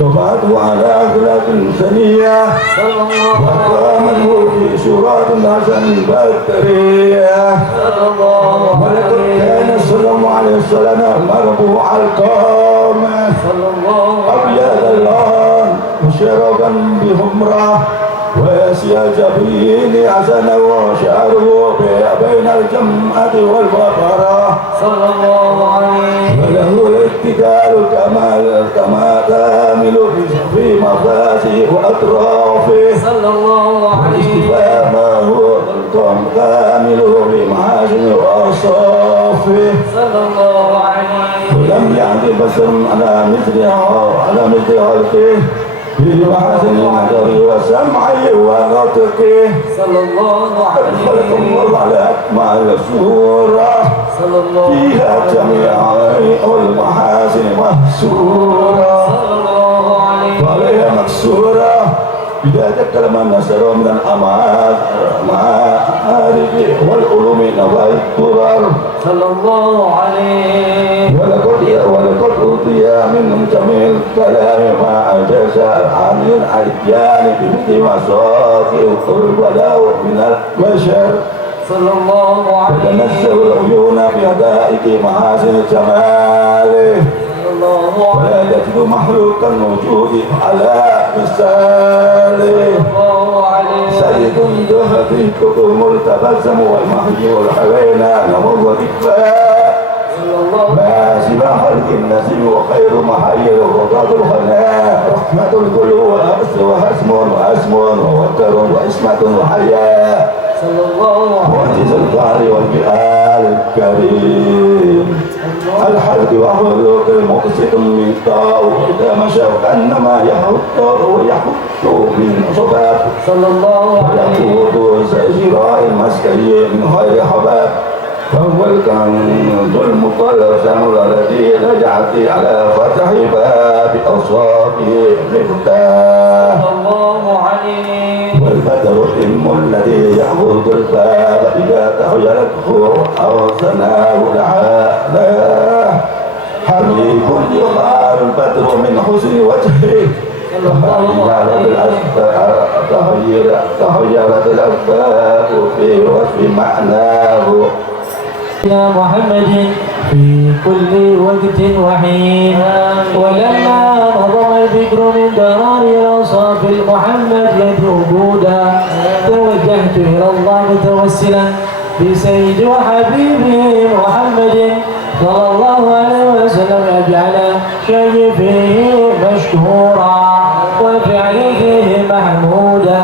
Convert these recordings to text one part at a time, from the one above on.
تبعته على أخلاق سنية وقامته في سورة الحسن البكرية ولقد كان صلى الله عليه وسلم مربوع القامة أبيض اللون مشربا بحمرة ويسيا جبين حسنه وشعره بين الجمعة والبقرة صلى الله عليه وله الاتكال كما كامل في مفاسه وأطرافه صلى الله عليه واستفامه كامل في محاسن وأوصافه صلى الله عليه ولم يعد بشر على مثل خلقه في محاسن نظره وسمعه ونطقه صلى الله عليه خلق الله على أكمل صورة صلى الله فيها جميع المحاسن محصورة صلى الله عليه وعليها مكسورة إذا تكلم النصر من الأمعاد المعارف والعلوم نفى الضرر صلى الله عليه ولقد أوتي من جميع الكلام ما أجاز عن الأديان بمثل مصاقي البلاء من البشر صلى الله عليه وتنزه العيون بهدائك محاسن جماله ولا تجد مخلوقا وجودي على مثاله سيد دهبكم ملتبسم والمحي والحوينا نمر وكفاء ما سوى خلق النسيم وخير محيي الرضاة الخناء رحمة الكل وحسم واسم ووتر واسمة وحياة صلى الله عليه معجز القهر والبئال الكريم الحلق وخلق المقسط من طاو إذا مشوا كأنما يحط من صباب صلى الله عليه ويقود زجراء المسكري من خير حباب فهو الكنز المطلسم الذي نجعت على فتح باب أصابه مفتاح صلى الله عليه والبدر الذي يحفظ الباب إذا تخيلته أوزناه لعاله حبيب يغار البدر من حسن وجهه تخيلت الأسباب في وصف معناه يا محمد في كل وقت وحين ولما نظم الفكر من درار الأوصاف المحمد يدعو بودا توجهت إلى الله متوسلا بسيد وحبيبه محمد صلى الله عليه وسلم يجعل شيفه مشكورا وفعله محمودا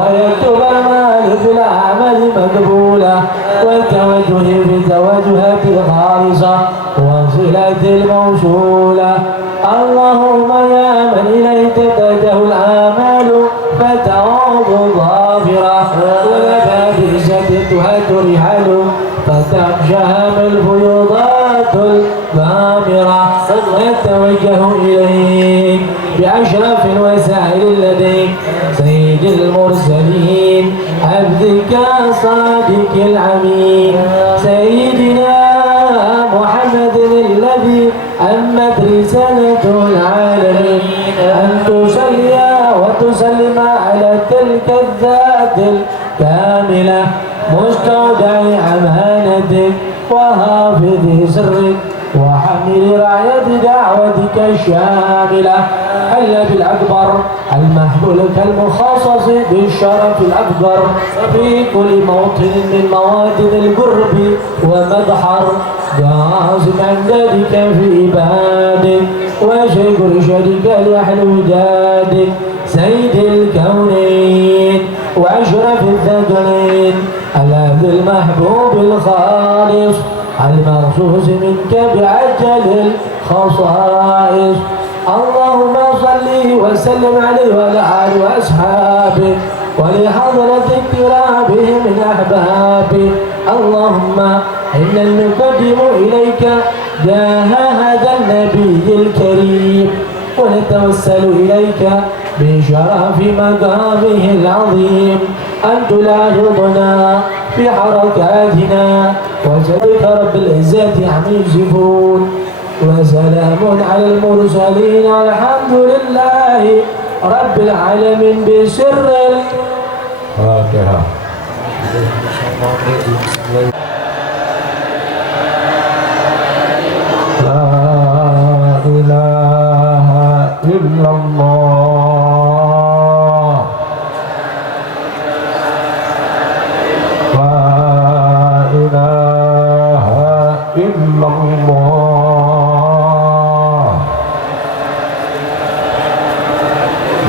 ويكتب المال في الأعمال مقبولا والتوجه بالتوجهات الخالصة وصلة الموصولة اللهم يا من إليك تتجه الآمال فتعود ظافرة ولبابسة تهد رحال فتمشهم الفيوضات الغامرة ويتوجه إليك بأشرف الوسائل لديك سيد المرسلين عبدك صادق العمين سيدنا محمد الذي أمت رسالة العالمين أن تصلي وتسلم على تلك الذات الكاملة مستودع أمانتك وحافظ سرك وحمل راية دعوتك الشاملة الذي الأكبر المحمول كالمخصص بالشرف الأكبر في كل موطن من مواطن القرب ومدحر جاز عن ذلك في عبادك وشكر شريك لأهل ودادك سيد الكونين وأشرف الثقلين العبد المحبوب الخالص المخصوص منك بعجل الخصائص. اللهم صل وسلم عليه وعلى آله وأصحابه ولحضرة اقترابه من أحبابه. اللهم إنا نقدم إليك جاه هذا النبي الكريم ونتوسل إليك بشرف مقامه العظيم أن تلاحظنا في حركاتنا وجدك رب العزة عما يصفون وسلام على المرسلين والحمد لله رب العالمين بسر الفاتحة. لا إله إلا الله لا إله إلا الله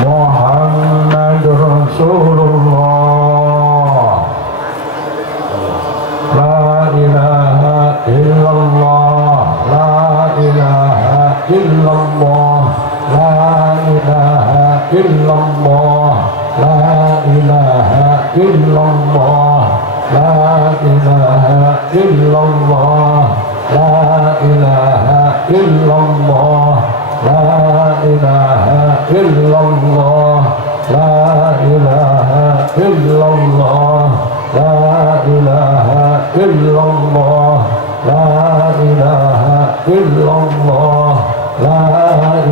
محمد رسول الله لا إله إلا الله لا إله إلا الله لا إله إلا الله لا إله إلا الله لا إله إلا الله لا إله إلا الله لا إله إلا الله لا إله إلا الله لا إله إلا الله لا إله إلا الله لا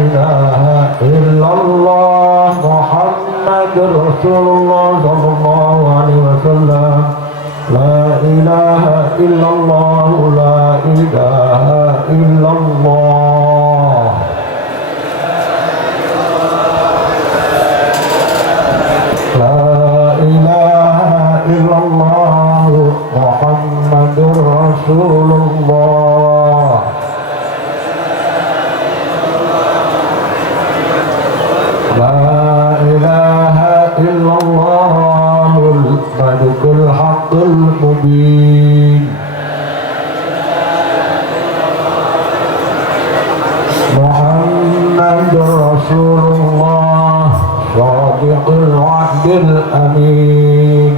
إله إلا الله محمد رسول الله صلى الله عليه وسلم لا إله إلا الله لا إله إلا الله لا إله إلا الله محمد رسول الله لا إله إلا الله الملك الحق المبين محمد رسول الله صادق الوعد الأمين.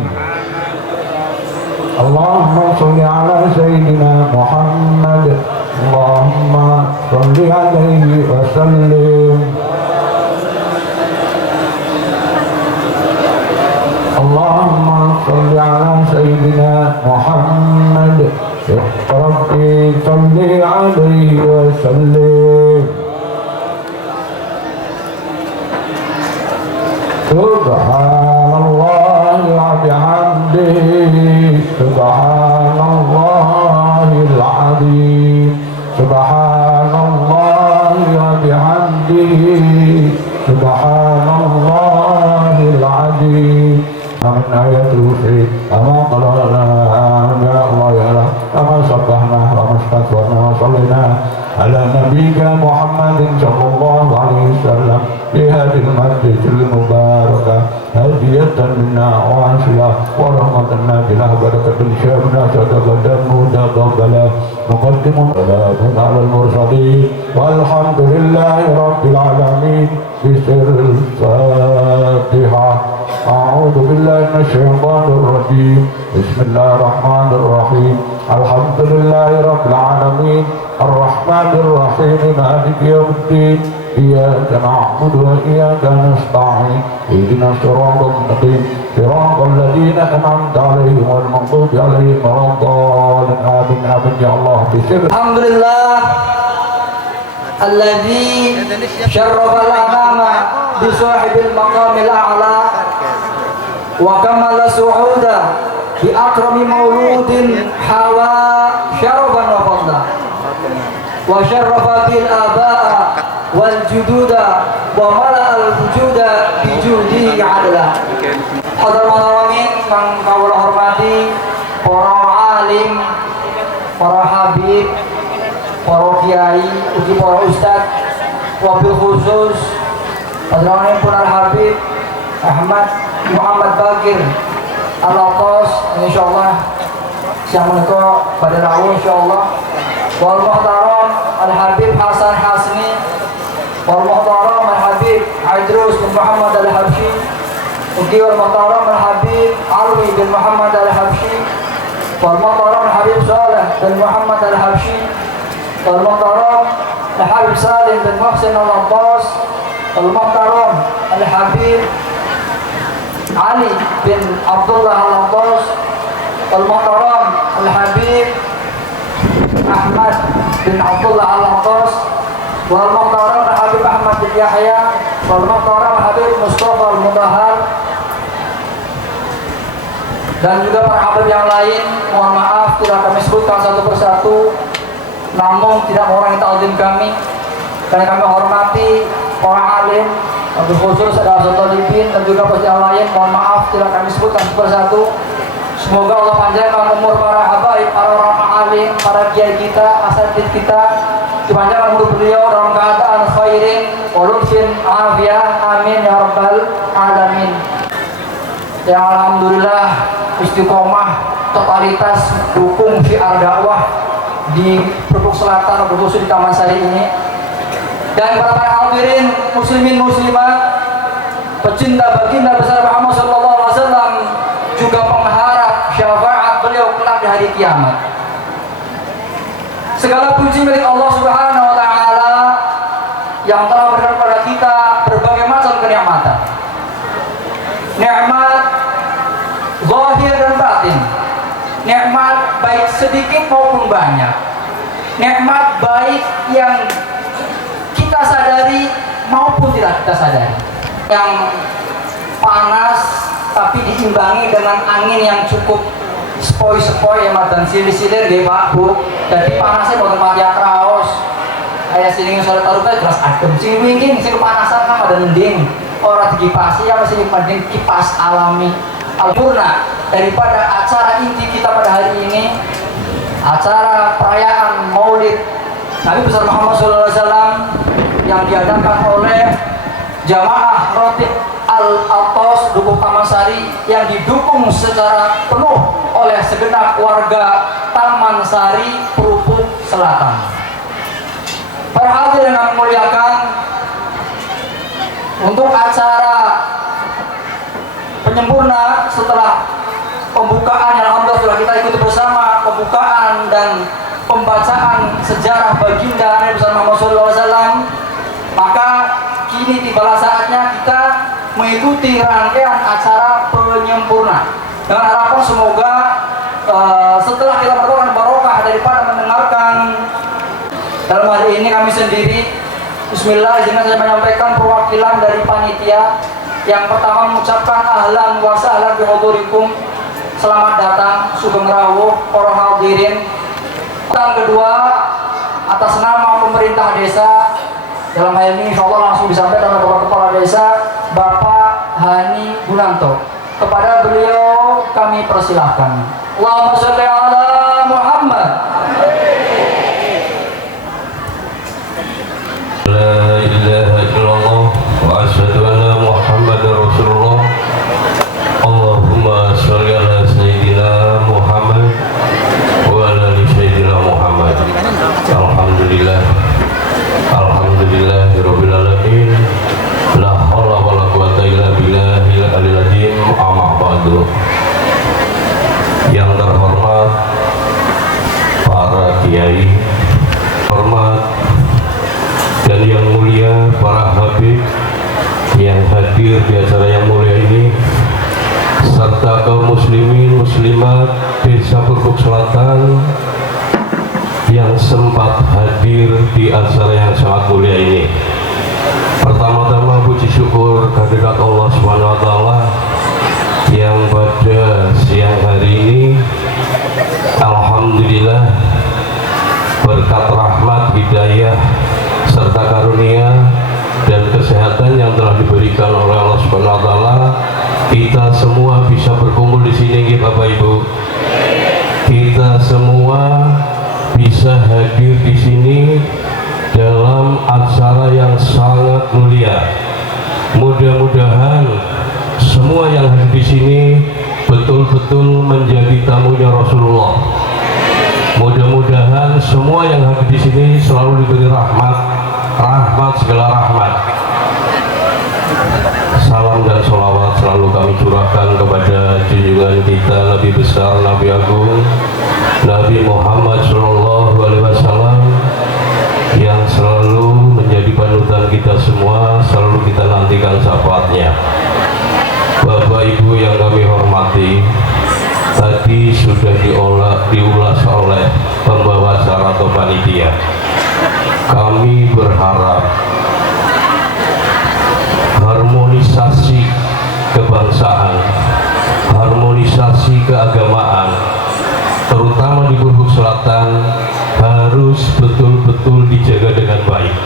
اللهم صل على سيدنا محمد اللهم صل عليه وسلم. اللهم صل على سيدنا محمد ربي صل عليه وسلم. سبحان الله وبحمده سبحان الله العظيم سبحان الله وبحمده سبحان الله العظيم. من آيات الوحيد أما قرأنا يا الله يا رب أما صبحنا وما استغفرنا وصلينا على نبينا محمد صلى الله عليه وسلم في هذه المسجد المباركة هدية منا وعشرة ورحمة بلا بركة شامنا تتقدم متقبلا مقدم سلام على المرسلين والحمد لله رب العالمين بسر الفاتحة. أعوذ بالله من الشيطان الرجيم بسم الله الرحمن الرحيم الحمد لله رب العالمين الرحمن الرحيم مالك يوم الدين إياك نعبد وإياك نستعين اهدنا الصراط المستقيم صراط الذين أنعمت عليهم غير المغضوب عليهم ولا الضالين آمين آمين يا الله بسر. الحمد لله الذي شرف الأنام بصاحب المقام الأعلى وكمل صعودا بأكرم مولود حوى شرفا وفضلا وشرف به الآباء والجدود وملأ الوجود بجوده عدلا. Hadirin hadirin kang kawula hormati para alim, para habib, para kiai, ugi para ustad, wabil khusus hadirin pun al habib Ahmad Muhammad Bakir Al-Atas insyaallah siang menika pada rawuh insyaallah. Wal muhtaram Al-Habib Hasan Hasni, wal muhtaram Al-Habib Idrus bin Muhammad Al-Habsyi, wal muhtaram Al-Habib Alwi bin Muhammad Al-Habsyi, wal muhtaram Al-Habib Saleh bin Muhammad Al-Habsyi, wal muhtaram Al-Habib Salim bin Muhsin Al-Abbas, wal muhtaram Al-Habib Ali bin Abdullah Al-Abbas, wal muhtaram Al-Habib Ahmad bin Abdullah Al-Abbas, wal muhtaram Al-Habib Ahmad bin Yahya, wal muhtaram Habib Mustafa Al-Mudahar, dan juga para habib yang lain. Mohon maaf tidak kami sebutkan satu persatu, namun tidak mengurangi ta'zim kami karena kami hormati para alim, wabil khusus ada Al-Talibin dan juga pasti yang lain. Mohon maaf tidak kami sebutkan satu persatu. Semoga Allah panjangkan umur para habaib, para orang alim, para kiai kita, asatidz kita, dipanjangkan umur beliau dalam keadaan khairin wa lutfin afiyah, amin ya rabbal alamin. Ya alhamdulillah istiqomah totalitas dukung syiar dakwah di Purwok Selatan, khusus di Taman Sari ini. Dan para hadirin muslimin muslimat, pecinta baginda besar Muhammad sallallahu alaihi wasallam, juga pengharap syafaat beliau kelak di hari kiamat. Segala puji milik Allah Subhanahu wa taala yang telah memberikan kepada kita berbagai macam kenikmatan. Nikmat zahir dan batin. Nikmat baik sedikit maupun banyak. Nikmat baik yang kita sadari maupun tidak kita sadari. Yang panas tapi diimbangi dengan angin yang cukup sepoi-sepoi ya dan silir-silir nggih Pak Bu. Jadi panasnya boten pati raos. Kayak sini sore taruh gelas adem. Sing wingi sing kepanasan kan ada mending. Ora dikipasi ya masih mending kipas alami. Alpurna daripada acara inti kita pada hari ini, acara perayaan Maulid Nabi besar Muhammad SAW yang diadakan oleh Jamaah Rotib Al-Atas Dukuh Taman Sari yang didukung secara penuh oleh segenap warga Taman Sari Purwok Selatan. Para hadirin yang memuliakan, untuk acara penyempurna setelah pembukaan yang alhamdulillah sudah kita ikuti bersama, pembukaan dan pembacaan sejarah baginda Nabi besar Muhammad SAW, maka kini tibalah saatnya kita mengikuti rangkaian acara penyempurna dengan harapan semoga setelah kita mendapatkan barokah daripada mendengarkan. Dalam hari ini kami sendiri bismillah izinkan saya menyampaikan perwakilan dari panitia. Yang pertama mengucapkan ahlan wa sahlan bihudurikum, selamat datang sugeng rawuh para hadirin. Yang kedua atas nama pemerintah desa, dalam hal ini insyaallah langsung disampaikan oleh Bapak Kepala Desa Bapak Hani Gunanto. Kepada beliau kami persilahkan. Allahumma sholli ala Muhammad. La ilaha illallah wa asyhadu anna Muhammadar Rasulullah. Allahumma sholli ala sayyidina Muhammad wa ala ali sayyidina Muhammad. Alhamdulillah. Alhamdulillahirabbil alamin. La haula wala quwata illa billahil aliyil azim. Amma ba'du. Yang terhormat para kiai, hormat dan yang mulia para habib yang hadir di acara yang mulia ini, serta kaum muslimin muslimat Desa Purwok Selatan yang sempat hadir di acara yang sangat mulia ini. Pertama-tama puji syukur kehadirat Allah Subhanahu wa taala yang pada siang hari ini alhamdulillah berkat rahmat, hidayah serta karunia dan kesehatan yang telah diberikan oleh Allah Subhanahu wa taala, kita semua bisa berkumpul di sini, Bapak Ibu. Kita semua bisa hadir di sini dalam acara yang sangat mulia. Mudah-mudahan semua yang hadir di sini betul-betul menjadi tamunya Rasulullah. Mudah-mudahan semua yang hadir di sini selalu diberi rahmat segala rahmat. Salam dan sholawat selalu kami curahkan kepada junjungan kita Nabi besar, Nabi agung, Nabi Muhammad SAW, yang selalu menjadi panutan kita semua, selalu kita nantikan syafaatnya. Bapak Ibu yang kami hormati, tadi sudah diulas oleh pembawa acara atau panitia. Kami berharap harmonisasi kebangsaan, harmonisasi keagamaan, terutama di Bubuk Selatan, harus betul-betul dijaga dengan baik.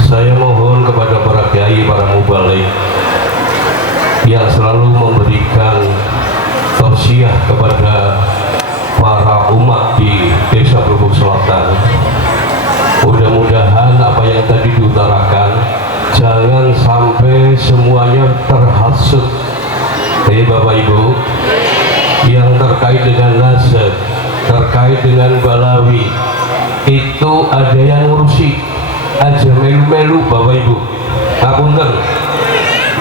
Saya mohon kepada para kiai, para mubalik yang selalu memberikan tausiah kepada para umat di Desa Bubuk Selatan, mudah-mudahan apa yang tadi diutarakan jangan sampai semuanya terhasut. Bapak Ibu, yang terkait dengan nasab, terkait dengan balawi, itu ada yang ngurusi aja melu-melu. Bapak Ibu, ngapunten,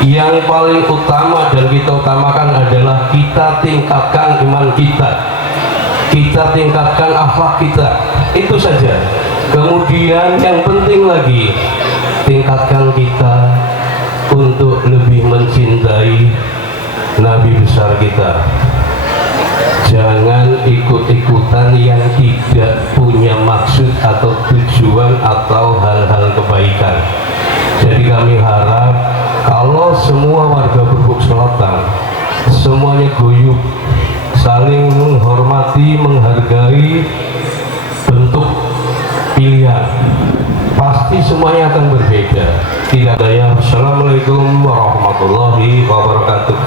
yang paling utama dan kita utamakan adalah kita tingkatkan iman kita, kita tingkatkan akhlak kita, itu saja. Kemudian yang penting lagi, tingkatkan kita untuk lebih mencintai Nabi besar kita. Jangan ikut-ikutan yang tidak punya maksud atau tujuan atau hal-hal kebaikan. Jadi kami harap kalau semua warga Bubuk Selatan semuanya guyup, saling menghormati, menghargai bentuk pilihan, pasti semuanya akan berbeda. Tidak ada yang. Assalamualaikum warahmatullahi wabarakatuh.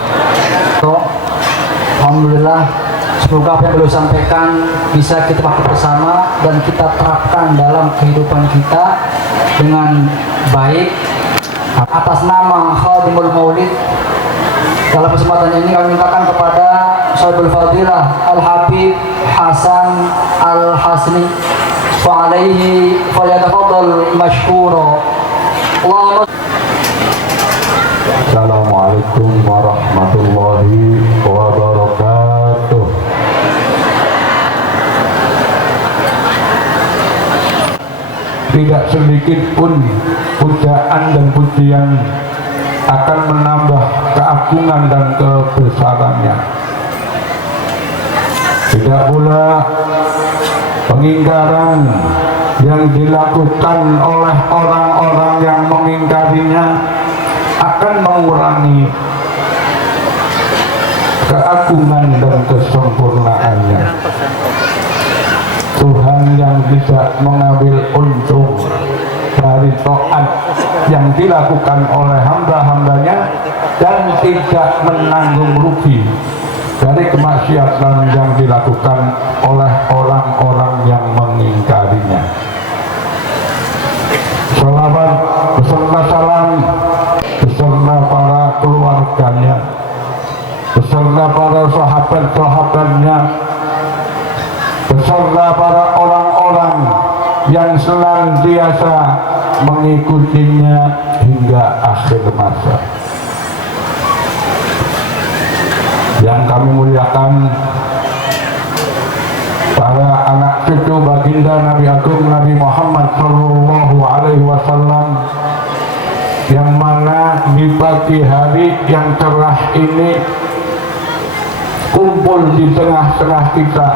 Alhamdulillah, semoga apa yang beliau sampaikan bisa kita pakai bersama dan kita terapkan dalam kehidupan kita dengan baik. Atas nama Khadimul Maulid, dalam kesempatan ini kami mintakan kepada Syaikhul Fadilah Al-Habib Hasan Al-Hasni wa alaihi falyatafaddal mashkura. Assalamualaikum warahmatullahi wabarakatuh. Tidak sedikit pun pujaan dan pujian akan menambah keagungan dan kebesarannya. Tidak pula pengingkaran yang dilakukan oleh orang-orang yang mengingkarinya akan mengurangi keagungan dan kesempurnaannya. Tuhan yang bisa mengambil untung dari taat yang dilakukan oleh hamba-hambanya dan tidak menanggung rugi dari kemaksiatan yang dilakukan oleh orang-orang yang mengingkarinya. Salawat beserta salam beserta para keluarganya, beserta para sahabat-sahabatnya, beserta para orang-orang yang senantiasa mengikutinya hingga akhir masa. Yang kami muliakan para anak cucu baginda Nabi Agung Nabi Muhammad SAW, yang mana di pagi hari yang cerah ini kumpul di tengah-tengah kita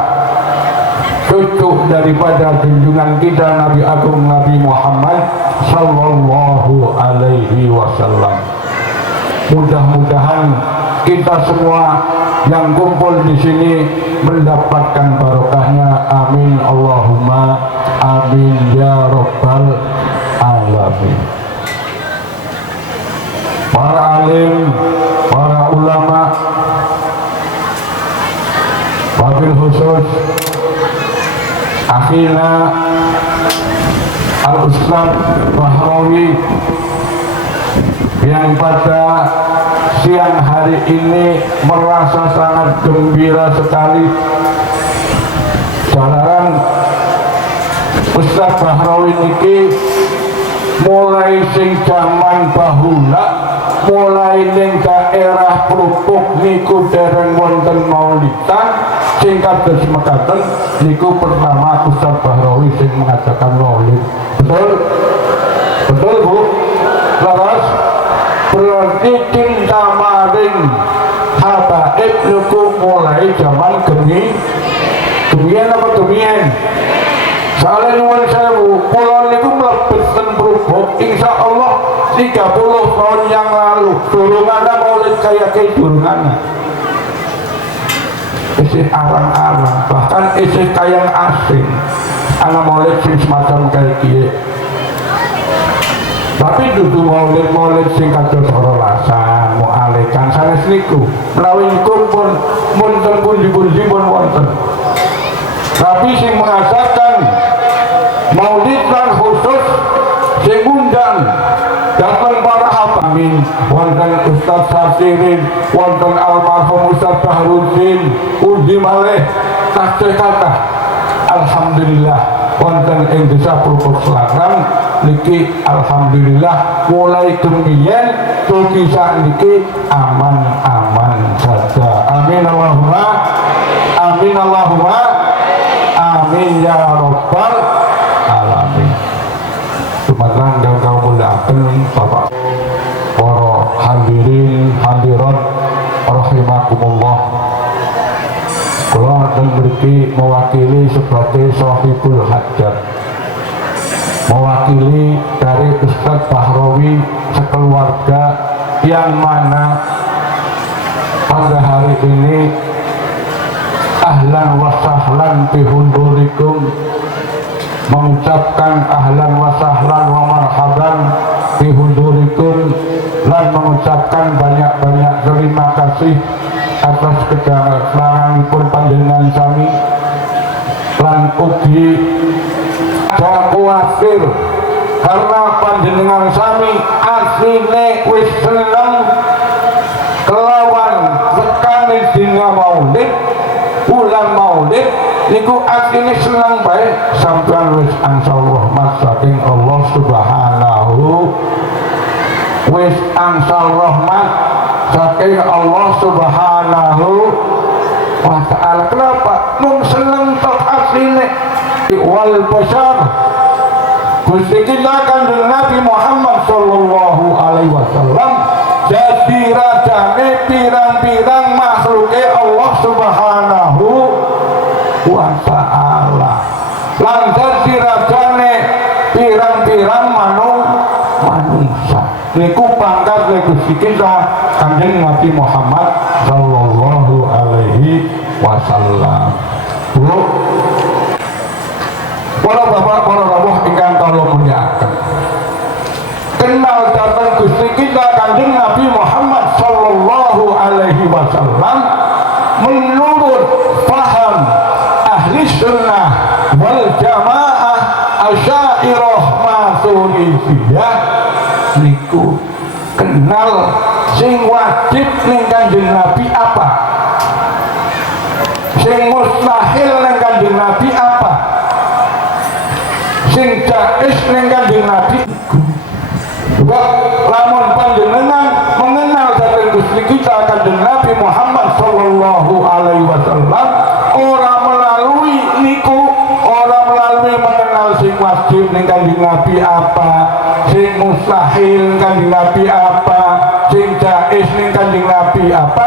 cucu daripada junjungan kita Nabi Agung Nabi Muhammad SAW. Mudah-mudahan kita semua yang kumpul di sini mendapatkan barokahnya. Amin Allahumma amin ya rabbal alamin. Para alim, para ulama, wabil khusus akhina Al-Ustaz Bahrawi yang pada siang hari ini merasa sangat gembira sekali. Jalanan Ustaz Bahrawi niki mulai sing zaman bahula, mulai ning daerah Prupuk niku dereng wonten maulidan, sing kados mekaten niku pertama Ustaz Bahrawi sing mengadakan maulid. Betul? Betul Bu? Laras? Berarti cinta maring habaib niku mulai zaman gemian apa gemien? Soalnya nyuwun sewu, pulau niku mlebet ten Prupuk, insya Allah 30 tahun yang lalu durungannya maulid kayak durungannya isih arang-arang, bahkan isih kayak asing anak maulid sing semacam kayak gini. Tapi dudu maulid sing kados ora rasa mu'alekan sanes niku menawi niku pun wonten pundi-pundi pun wonten. Tapi sing mengatakan maulid lan khusus sing undang datang para habamin wonten Ustaz Sasirin, wonten almarhum Ustaz Bahruddin, undi malih tasih kathah alhamdulillah wonten ing desa Prupuk Selatan niki alhamdulillah mulai kembiyen dugi sakniki aman-aman saja. Amin Allahumma amin Allahumma amin ya rabbal alamin. Sumatran kau muliakan Bapak para hadirin hadirat rahimakumullah. Kula akan mriki mewakili sebagai sahibul hajat, mewakili dari Ustaz Bahrawi sekeluarga yang mana pada hari ini ahlan wa sahlan bihundurikum, mengucapkan ahlan wa sahlan wa marhaban bihundurikum, dan mengucapkan banyak-banyak terima kasih atas kedatanganipun panjenengan sami, lan ugi aja kuatir karena panjenengan sami asline wis seneng kelawan sekali dina maulid, bulan maulid niku asline seneng bae sampeyan wis angsal rahmat saking Allah Subhanahu, wis angsal rahmat saking Allah Subhanahu wa ta'ala. Kenapa? Mung seneng tok asline wal bashar Gusti kita kanjeng Nabi Muhammad sallallahu alaihi wasallam jadi rajane pirang-pirang makhluke Allah Subhanahu wa ta'ala, lan dadi rajane pirang-pirang manusia. Niku pangkat Gusti kita kanjeng Nabi Muhammad sallallahu alaihi wasallam. Bu, para bapak, para rawuh ingkang kula mulyakaken, kenal datang Gusti kita kanjeng Nabi Muhammad sallallahu alaihi wasallam menurut paham ahli sunnah wal jamaah asy'ariyah maturidiyah niku kenal sing wajib ning kanjeng Nabi apa, sing mustahil ning kanjeng Nabi apa, sing jais ning kanjeng Nabi. Juga lamun panjenengan mengenal dhateng Gusti kita kanjeng Nabi Muhammad sallallahu alaihi wasallam ora melalui niku, ora melalui mengenal sing wajib ning kanjeng Nabi apa, sing mustahil kanjeng Nabi apa, sing jais ning kanjeng Nabi apa,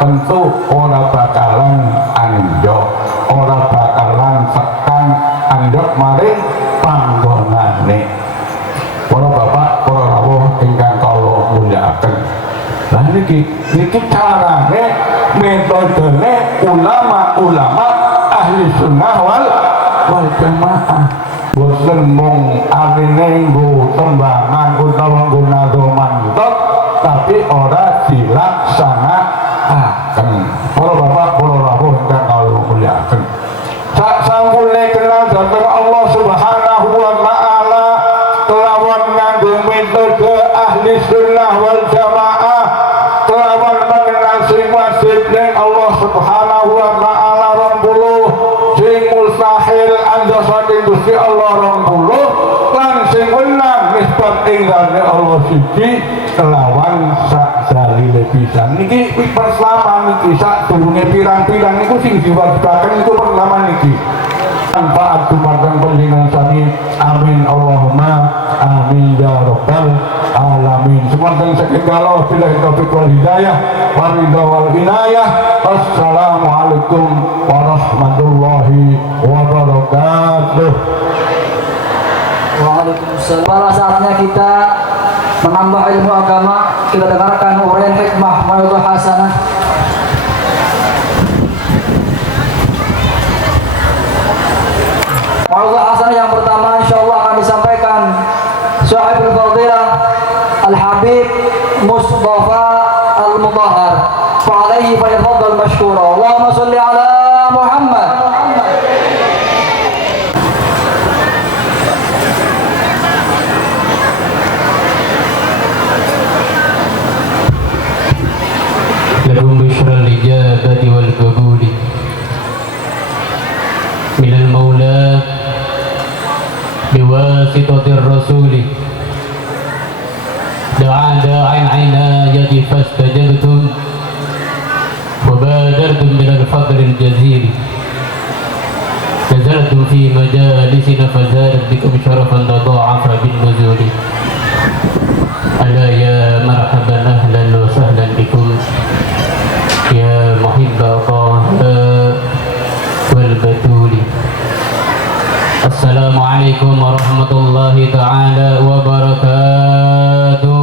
tentu ora bakalan anjok, ora bakalan tekan anjok maring panggonane. Para bapak, para rawuh ingkang kula mulyakaken. Lah niki carane, metodene ulama-ulama ahli sunnah wal jamaah. Boten mung arine nggo tembangan utawa nggo nado mantot, tapi ora dilaksanakan. Para bapak, para rawuh ingkang kula mulyakaken. Sak sampune kenal dhateng Allah Subhanahu wa ta'ala kelawan nganggo metode ahli sunnah wal jamaah, kelawan Gusti Allah 20 lan sing wenang nisbat ingkang Allah siji kelawan sak dalile pisan niki perselama niki sak durunge pirang-pirang niku sing diwajibaken niku perselama niki manfaat dumateng panjenengan sami amin Allahumma amin ya rabbal alamin. Semoga sekala billahi taufiq wal hidayah wal ridha wal inayah. Assalamualaikum warahmatullahi wabarakatuh. Waalaikumsalam. Pada saatnya kita menambah ilmu agama, kita dengarkan uraian hikmah mau'izah hasanah. Mau'izah hasanah yang pertama insyaallah akan disampaikan Syahibul Fadilah Al-Habib Mustafa Al-Mudahhar. Fa'alaihi falyatafaddal mashkura. Allahumma shalli ala Muhammad. لهم بشرى الإجابة والقبول من المولى بواسطة الرسول دعا داع العناية فاستجبتم وبادرتم من الفضل الجزيل نزلتم في مجالسنا فزادت بكم شرفا تضاعف بالنزول ألا يا مرحبا أهلا وسهلا بكم يا محب طه والبتول. السلام عليكم ورحمة الله تعالى وبركاته.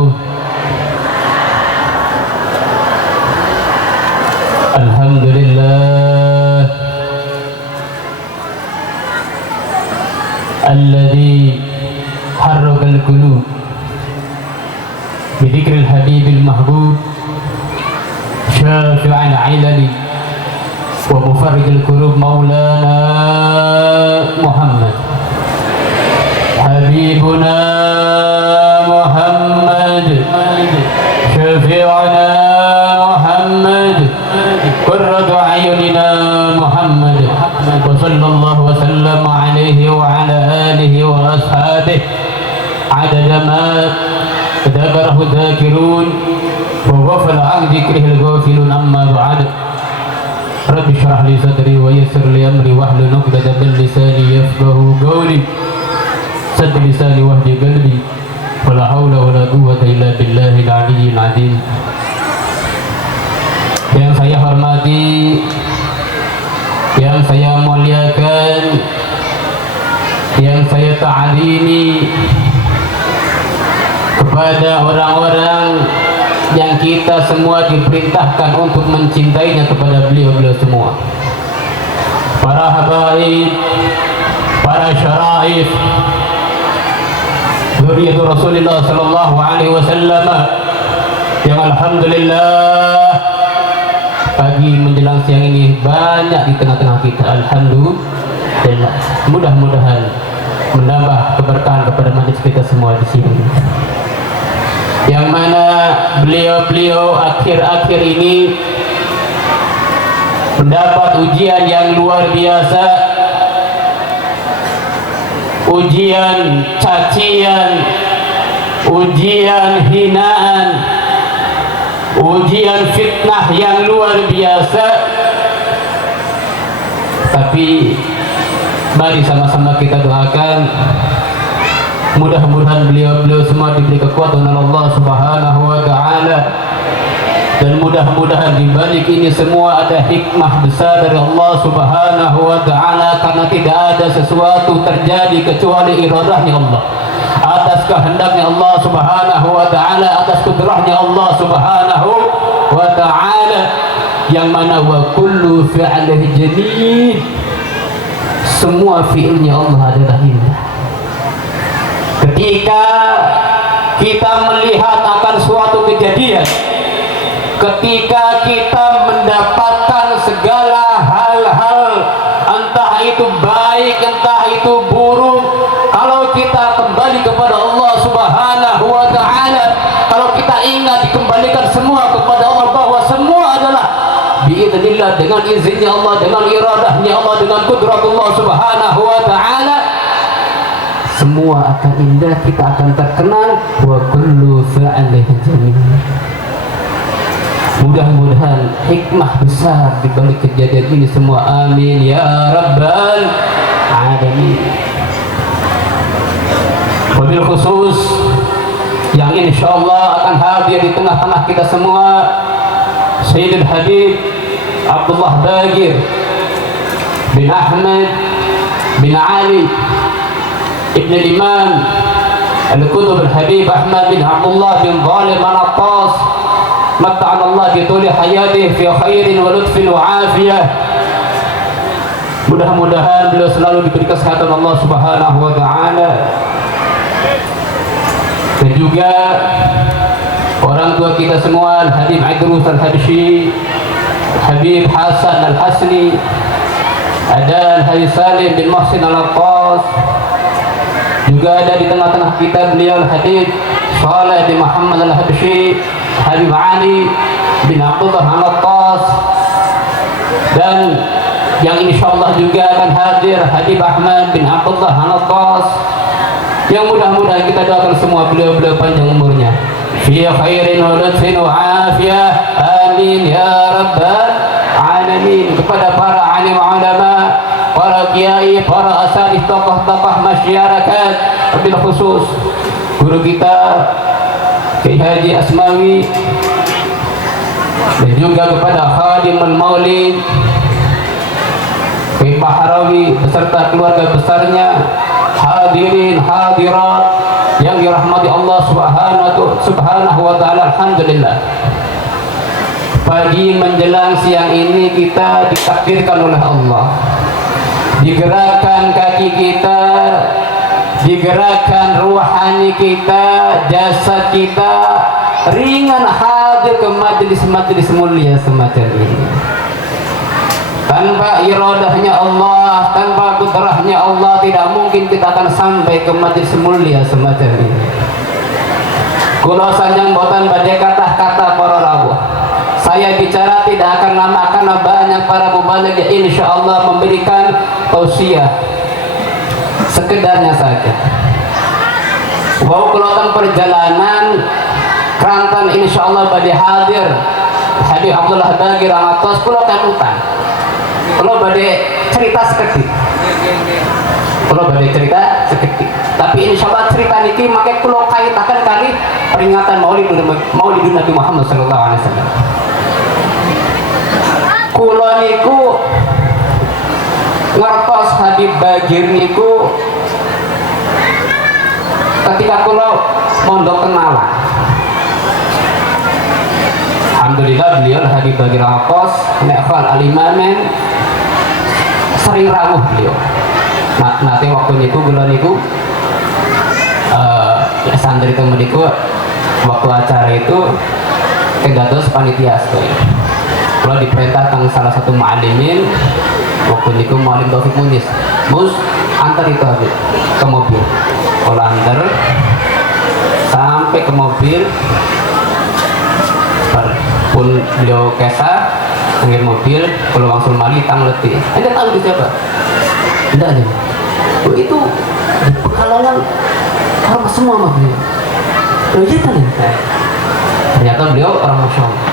الحمد لله الذي حرك القلوب بذكر الحبيب المحبوب شافع العلل ومفرج الكروب مولانا محمد حبيبنا محمد شفيعنا محمد قرة أعيننا محمد وصلى الله وسلم عليه وعلى آله وأصحابه عدد ما ذكره الذاكرون وغفل عن ذكره الغافلون. أما بعد رب اشرح لي صدري ويسر لي أمري واحلل عقدة من لساني يفقهوا قولي سد لساني واهدي قلبي ولا حول ولا قوة إلا بالله العلي العظيم. Yang saya hormati, yang saya muliakan, yang saya ta'zimi kepada orang-orang yang kita semua diperintahkan untuk mencintainya kepada beliau-beliau semua, para habaib, para syaraif dzurriyyatul Rasulullah sallallahu alaihi wasallam yang alhamdulillah pagi menjelang siang ini banyak di tengah-tengah kita. Alhamdulillah, mudah-mudahan menambah keberkahan kepada majelis kita semua di sini, yang mana beliau-beliau akhir-akhir ini mendapat ujian yang luar biasa, ujian cacian, ujian hinaan, ujian fitnah yang luar biasa. Tapi mari sama-sama kita doakan mudah-mudahan beliau-beliau semua diberi kekuatan oleh Allah Subhanahu wa taala, dan mudah-mudahan di balik ini semua ada hikmah besar dari Allah Subhanahu wa taala, karena tidak ada sesuatu terjadi kecuali iradahnya Allah, atas kehendaknya Allah Subhanahu wa taala, atas kudrahnya Allah Subhanahu wa taala, yang mana wa kullu fi'lihi jamil, semua fi'ilnya Allah adalah indah. Ketika kita melihat akan suatu kejadian, ketika kita mendapatkan segala hal-hal, entah itu baik, entah itu buruk, kalau kita kembali kepada Allah Subhanahu wa taala, kalau kita ingat dikembalikan semua kepada Allah, bahwa semua adalah biidznillah, dengan izinnya Allah, dengan iradahnya Allah, dengan kudratullah Subhanahu wa taala, semua akan indah, kita akan terkenal. Wa kullu fa'alih jamil. Mudah-mudahan hikmah besar di balik kejadian ini semua. Amin ya rabbal alamin. Wabil khusus yang insyaallah akan hadir di tengah-tengah kita semua, Sayyidul Habib Abdullah Bagir bin Ahmad bin Ali Ibn Imam Al-Qutb Al-Habib Ahmad bin Abdullah bin Zalim An-Nattas, matta'ana Allah bi tuli hayatihi fi khairin wa lutfin wa afiyah. Mudah-mudahan beliau selalu diberi kesehatan Allah Subhanahu wa taala. Dan juga orang tua kita semua, Al-Habib Idrus Al-Habsyi, Habib Hasan Al-Hasni, ada Al-Habib Salim bin Muhsin Al-Attas, juga ada di tengah-tengah kita beliau Al-Habib Saleh bin Muhammad Al-Habsyi, Habib Ali bin Abdullah Al-Attas, dan yang insyaallah juga akan hadir Habib Ahmad bin Abdullah Al-Attas, yang mudah-mudahan kita doakan semua beliau-beliau panjang umurnya fi khairin wa lutfin wa afiyah. Amin ya rabbal alamin. Kepada para alim ulama, para kiai, para asatidz, tokoh-tokoh masyarakat, wabil khusus guru kita Kiai Haji Asmawi, dan juga kepada khadimul maulid Kiai Bahrawi beserta keluarga besarnya, hadirin hadirat yang dirahmati Allah subhanahu wa ta'ala. Alhamdulillah, pagi menjelang siang ini kita ditakdirkan oleh Allah, digerakkan kaki kita, digerakkan ruhani kita, jasad kita ringan hadir ke majelis-majelis mulia semacam ini. Tanpa iradahnya Allah, tanpa kudrahnya Allah, tidak mungkin kita akan sampai ke majelis mulia semacam ini. Kula sanjang boten badhe kata-kata para rawuh. Saya bicara tidak akan lama karena banyak para mubaligh yang insyaallah memberikan tausiah. Sekedarnya saja. Wau kelautan perjalanan Kerantan insyaallah badhe hadir Habib Abdullah Bagir Al-Attas, kula kanutan. Kalau badai cerita seketik, tapi insya Allah cerita niki makai kulo kaitakan kali peringatan Maulidun Nabi Muhammad sallallahu alaihi wasallam. Kulo niku ngertos Habib Bagir niku ketika kulo mondok kenalan. Alhamdulillah beliau Habib Bagir Al-Attas Nekfal Al-Imamen sering rawuh beliau. Nanti waktu niku bulan niku santri temu niku waktu acara itu kedados panitia sekali. Kalau diperintah kang salah satu muallimin waktu niku muallim Taufik Munis, Mus antar itu Habib ke mobil. Kalau antar sampai ke mobil pun beliau kesa ngir mobil, kalau langsung mali tang letih. Anda tahu itu siapa? Tidak ada. Oh, itu di Pekalongan orang semua mah beliau. Ternyata nih. Ternyata beliau orang Masya Allah,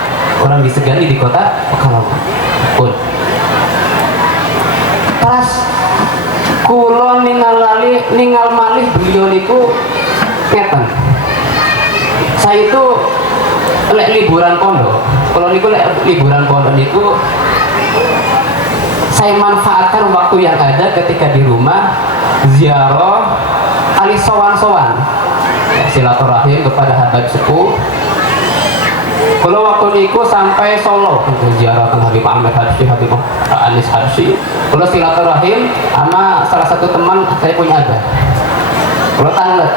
orang disegani di kota Pekalongan. Pun pas kulon ningal malih beliau niku ngeten. Saya itu lek liburan pondok, kalau niku lek liburan pondok niku saya manfaatkan waktu yang ada ketika di rumah ziarah ali sowan-sowan silaturahim kepada Habib sepuh. Kalau waktu niku sampai Solo ziarah ke Habib Ahmad Habsyi, Habib Anis Habsyi, kalau silaturahim sama salah satu teman saya punya ada. Kalau tanglet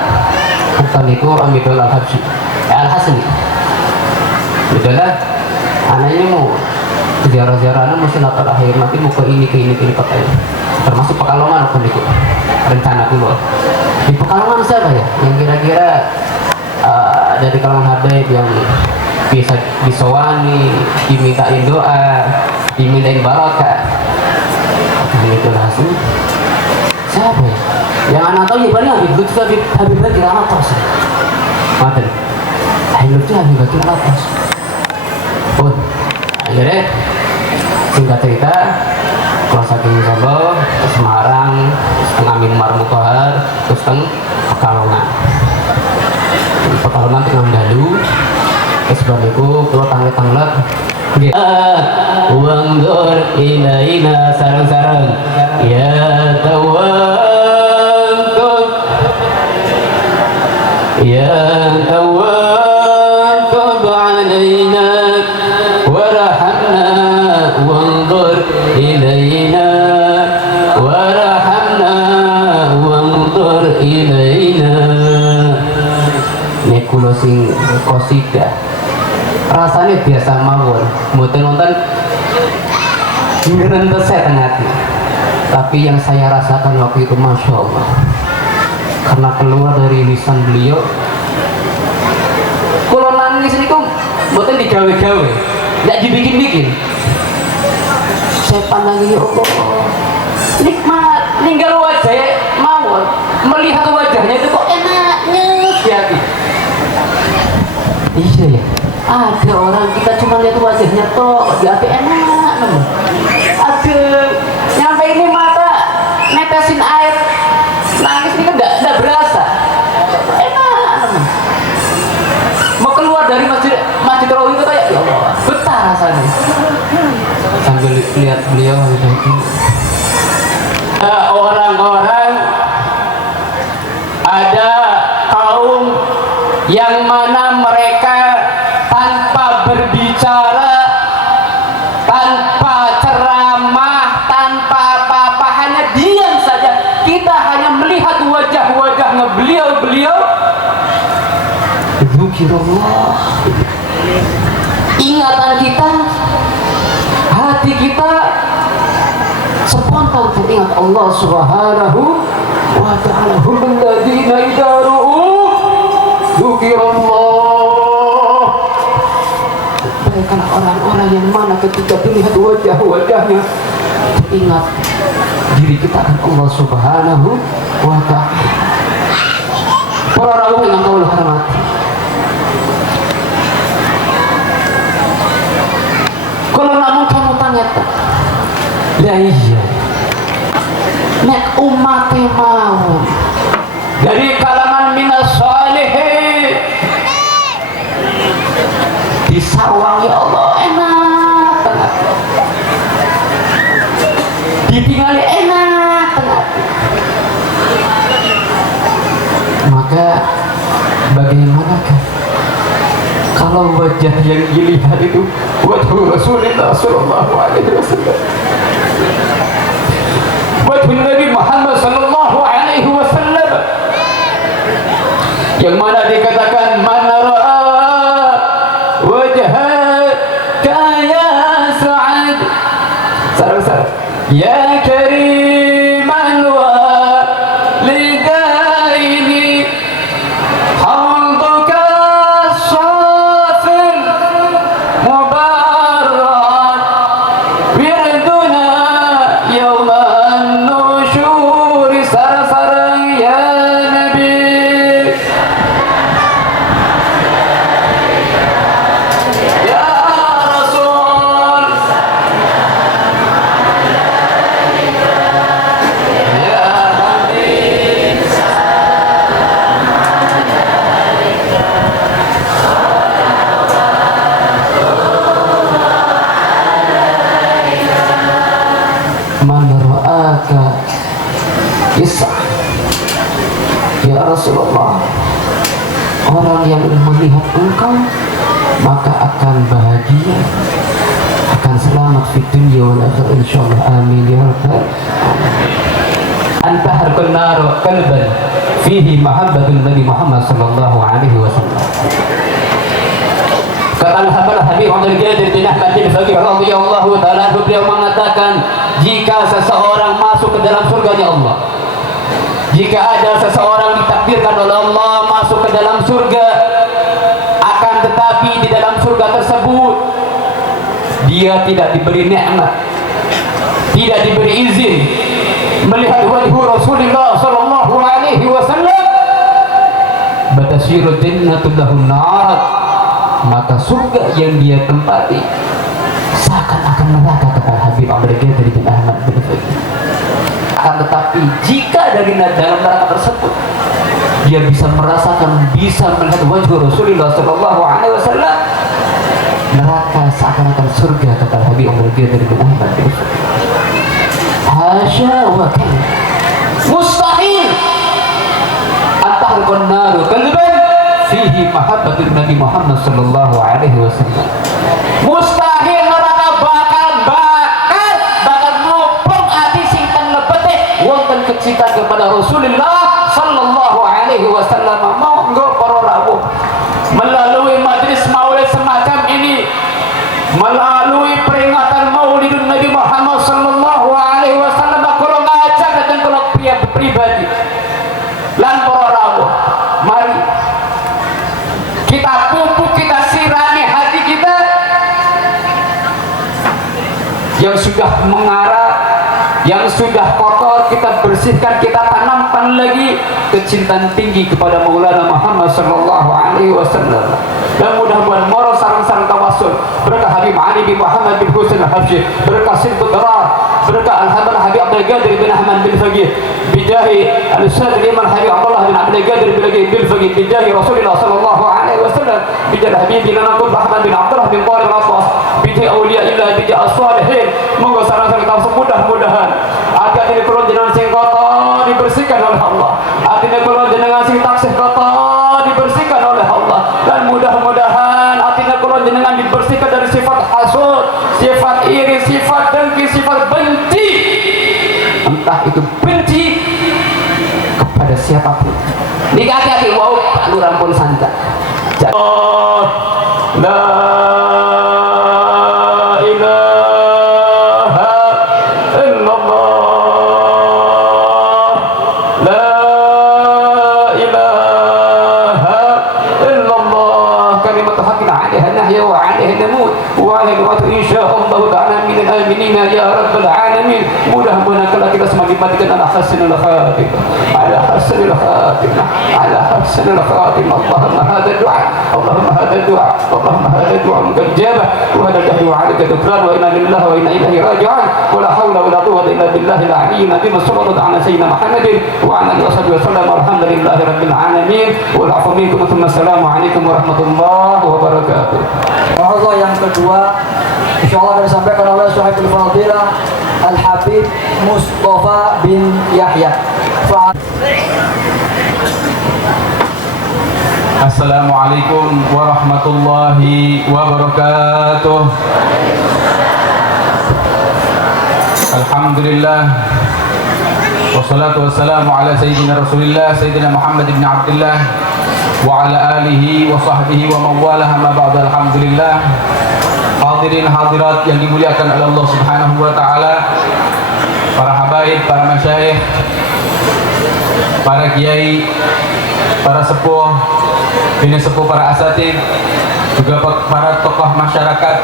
waktu niku Amidul Al-Habsyi Al-Hasni. Itulah anaknya mau ziarah-ziarahnya mesti silaturahim, nanti mau ke ini katanya. Termasuk Pekalongan waktu itu rencana dulu. Di Pekalongan siapa ya yang kira-kira dari kalangan Habib yang bisa disowani, dimintain doa, dimintain barokah? Itu langsung Siapa ya? Yang anak tahu ya paling Habib Bakir Al-Atas. Maten. Habib Bakir Al-Atas. Pun, akhirnya singkat cerita, kalau saking Solo, ke Semarang, setengah Mimar Mutohar, terus setengah Pekalongan. Pekalongan tengah dalu, sebab itu kalau tanglet-tanglet. Wandur ilaina sarang-sarang ya tawantub ya tawantub alaina warhamna wandur ilaina warhamna wandur ilaina. Nek kula sing qasidah rasanya biasa mawon, mboten wonten ngerentesen hati. Tapi yang saya rasakan waktu itu Masya Allah, karena keluar dari lisan beliau, kalau nangis ini kok mboten digawe-gawe, nggak dibikin-bikin. Saya pandang ini Allah, nikmat, ninggal wajah mawon, melihat wajahnya itu kok enaknya di hati. Iya ya, ada orang kita cuma lihat wajahnya toh di hati enak namun ada nyampe ini mata netesin air nangis ini kan enggak berasa enak namun mau keluar dari masjid Rawi itu kayak ya Allah betah rasanya sambil lihat beliau itu. Orang-orang ada kaum yang mana mereka tanpa berbicara, tanpa ceramah, tanpa apa-apa, hanya diam saja. Kita hanya melihat wajah-wajahnya beliau-beliau. Dzikirullah. Ingatan kita, hati kita spontan teringat Allah Subhanahu wa ta'ala. Hum alladzina idza ru'u dzikirullah. Mereka orang-orang yang mana ketika dilihat wajah-wajahnya teringat diri kita akan Allah Subhanahu wa ta'ala. Para rawuh yang Allah hormati, kalau namun kamu tanyakan, lah iya nek umat mau dari kalangan minas salihin disawang ya Allah enak banget, ditinggali enak banget. Maka bagaimanakah kalau wajah yang dilihat itu wajah Rasulullah sallallahu alaihi wasallam, wajah Nabi Muhammad sallallahu alaihi wasallam, yang mana dikatakan mana ra'a wajhaka ya Sa'ad sarang-sarang ya kariman wa lidaini hamduka safir mubarak wirduna yawman nusyuri sarang-sarang ya Nabi ya Rasul ya Habib man ra'aka Isa ya Rasulullah, orang yang melihat engkau maka akan bahagia, akan selamat di dunia wal akhirah insyaallah. Amin ya rabbal alamin. Anta harkun nar qalban fihi mahabbatul Nabi Muhammad sallallahu alaihi wasallam. Kata Al-Habib Abdul Qadir bin Ahmad bin Faqih radhiyallahu ta'ala, beliau mengatakan, jika seseorang masuk ke dalam surganya Allah, jika ada seseorang ditakdirkan oleh Allah masuk ke dalam surga, akan tetapi di dalam surga tersebut dia tidak diberi nikmat, tidak diberi izin, melihat wajah Rasulullah sallallahu alaihi wasallam, batasiru jannatul lahun nar, maka surga yang dia tempati seakan-akan neraka, kata Habib Abdul Qadir bin Ahmad bin Faqih. Akan tetapi jika dari dalam neraka tersebut dia bisa merasakan, bisa melihat wajah Rasulullah sallallahu alaihi wasallam, neraka seakan-akan surga, kata Habib Abdul Qadir bin Ahmad bin Faqih. Hasya wa kalla, mustahil antahriqan naru qalban fihi mahabbatul Nabi Muhammad sallallahu alaihi wasallam. Mustahil neraka bakal bakar, bakal ngopong hati sing lebete wonten kecintaan kepada Rasulullah sallallahu alaihi wasallam. Monggo para rawuh melalui majlis maulid semacam ini, melalui peringatan Maulidun Nabi Muhammad sallallahu alaihi wasallam, kalau ngajak datang kalau pribadi lan para rawuh, mari kita pupuk, kita sirami hati kita yang sudah mengarah, yang sudah kotor, kita bersihkan, kita tanamkan lagi kecintaan tinggi kepada Maulana Muhammad sallallahu alaihi wasallam. Dan mudah-mudahan moro sarang-sarang tawassul berkah Habib Ali bin Muhammad bin Husain al-Habsyi, berkah Sidqud Darar, berkah Al-Habib Abdul Qadir bin Ahmad bin Faqih, bijahi al-Ustadz Imam Habib Abdullah bin Abdul Qadir bin Faqih, bijahi Rasulullah sallallahu alaihi wasallam, bijahi Habibina Nabi Ahmad bin Abdullah bin Talib al-Aswas, bijahi awliyaillah, bijahi as-salihin. Monggo sarang-sarang tawassul mudah-mudahan hati-hati kula jenengan sing kotor dibersihkan oleh Allah, hati kula jenengan sing taksih kotor dibersihkan oleh Allah, dan mudah-mudahan hati kula jenengan dibersihkan dari sifat hasud, sifat iri, sifat dengki, sifat benci, entah itu benci kepada siapapun. Hati-hati, wow, Pak Lurah pun santai. La ilaha illallah, la ilaha illallah, kalimat haqqin 'alaiha nahya wa 'alaiha namut wa 'alaiha insyaallah ta'ala minal aminin ya rabbal alamin. Mudah-mudahan kalau kita semakin matikan ala hasanil khatimah, ala hasanil khatimah, ala hasanil khatimah. Allahumma hadha du'a, Allahumma hadha du'a, Allahumma hadha du'a mujabah, wa hadha du'a 'alaka dhikran, wa inna lillahi wa inna ilaihi raji'un, wa la hawla wa la quwwata illa billahil 'aliyyil 'azim. Sallallahu ala sayyidina Muhammadin wa ala alihi wasallam, walhamdulillahi rabbil alamin, wal 'afwu minkum, assalamu alaikum warahmatullahi wabarakatuh. Allah yang kedua insyaallah akan disampaikan oleh Sahibul Fadilah Al-Habib Mustafa bin Yahya. Assalamualaikum warahmatullahi wabarakatuh. Alhamdulillah, wassalatu wassalamu ala sayyidina Rasulillah sayyidina Muhammad ibn Abdullah wa ala alihi wa sahbihi wa mawalah, amma ba'd. Alhamdulillah, hadirin hadirat yang dimuliakan oleh Allah Subhanahu wa taala, para habaib, para masyayikh, para kiai, para sepuh, bini sepuh, para asatid, juga para tokoh masyarakat,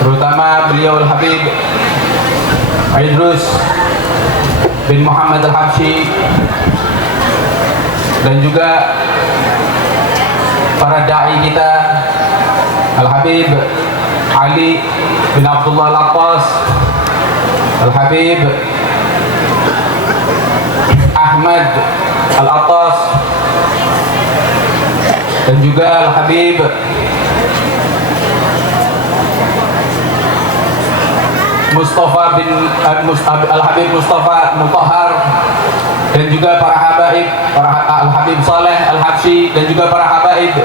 terutama beliau Al-Habib Idrus bin Muhammad Al-Habsyi, dan juga para da'i kita Al-Habib Ali bin Abdullah Al-Abbas, Al-Habib Ahmad Al-Attas, dan juga Al-Habib Mustafa bin Al-Habib Mustafa Mutahhar, dan juga para habaib, para Al-Habib Saleh Al-Habsyi, dan juga para habaib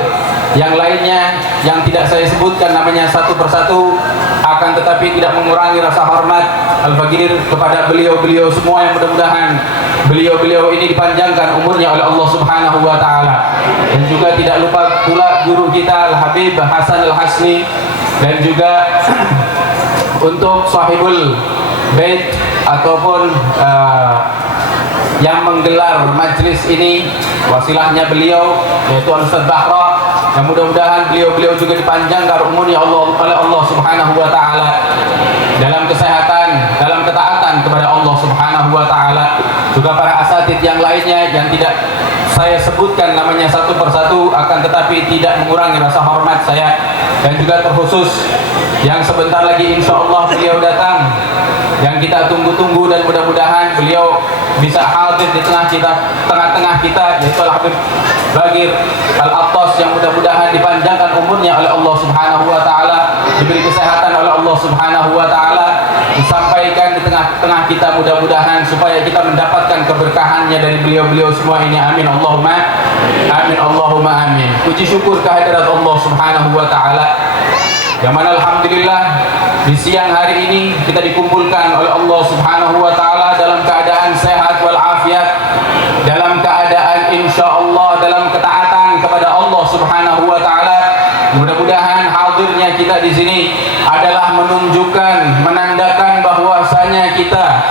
yang lainnya yang tidak saya sebutkan namanya satu persatu, akan tetapi tidak mengurangi rasa hormat Al-Faqir kepada beliau-beliau semua, yang mudah-mudahan beliau-beliau ini dipanjangkan umurnya oleh Allah Subhanahu wa taala. Dan juga tidak lupa pula guru kita Al-Habib Hasan Al-Hasni, dan juga untuk sahibul bait ataupun yang menggelar majlis ini, wasilahnya beliau yaitu Al-Ustadz Bahra, yang mudah-mudahan beliau-beliau juga dipanjangkan umurnya oleh Allah Subhanahu wa taala dalam kesehatan, dalam ketaatan kepada Allah Subhanahu wa juga para asatid yang lainnya yang tidak saya sebutkan namanya satu persatu, akan tetapi tidak mengurangi rasa hormat saya, dan juga terkhusus yang sebentar lagi insya Allah beliau datang, yang kita tunggu-tunggu, dan mudah-mudahan beliau bisa hadir di tengah-tengah kita, yaitu Al-Habib Bagir Al-Attas, yang mudah-mudahan dipanjangkan umurnya oleh Allah Subhanahu wa taala, diberi kesehatan oleh Allah Subhanahu wa taala, disampaikan di tengah-tengah kita mudah-mudahan supaya kita mendapatkan keberkahannya dari beliau-beliau semua ini. Amin Allahumma amin, Allahumma amin. Puji syukur kehadirat Allah Subhanahu wa taala, yang mana alhamdulillah di siang hari ini kita dikumpulkan oleh Allah Subhanahu wa taala dalam keadaan sehat walafiat, dalam keadaan insyaallah dalam ketaatan kepada Allah Subhanahu wa taala. Mudah-mudahan hadirnya kita di sini adalah menunjukkan, menandakan bahwasanya kita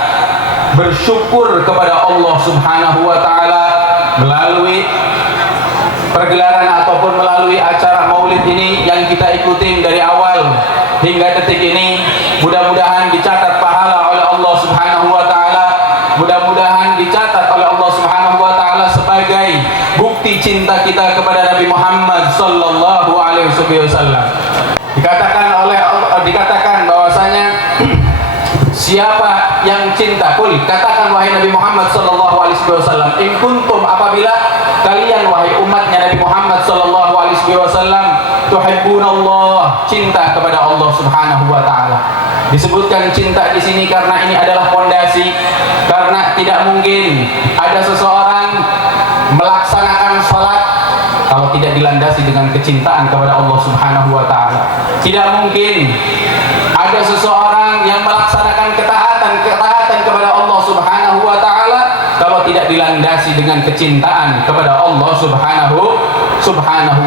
bersyukur kepada Allah Subhanahu wa taala melalui pergelaran ataupun melalui acara maulid ini yang kita ikutin dari awal hingga detik ini. Mudah-mudahan dicatat pahala oleh Allah Subhanahu wa taala, mudah-mudahan dicatat oleh Allah Subhanahu wa taala sebagai bukti cinta kita kepada Nabi Muhammad sallallahu alaihi wasallam. Dikatakan bahwasanya siapa yang cinta, kul katakan wahai Nabi Muhammad sallallahu alaihi wasallam, in kuntum, apabila kalian wahai umatnya Nabi Muhammad sallallahu alaihi wasallam, tuhibbunallah, cinta kepada Allah Subhanahu wa taala. Disebutkan cinta di sini karena ini adalah fondasi, karena tidak mungkin ada seseorang melaksanakan salat kalau tidak dilandasi dengan kecintaan kepada Allah Subhanahu wa taala. Tidak mungkin ada seseorang yang melaksanakan ketaatan kepada Allah Subhanahu wa taala kalau tidak dilandasi dengan kecintaan kepada Allah Subhanahu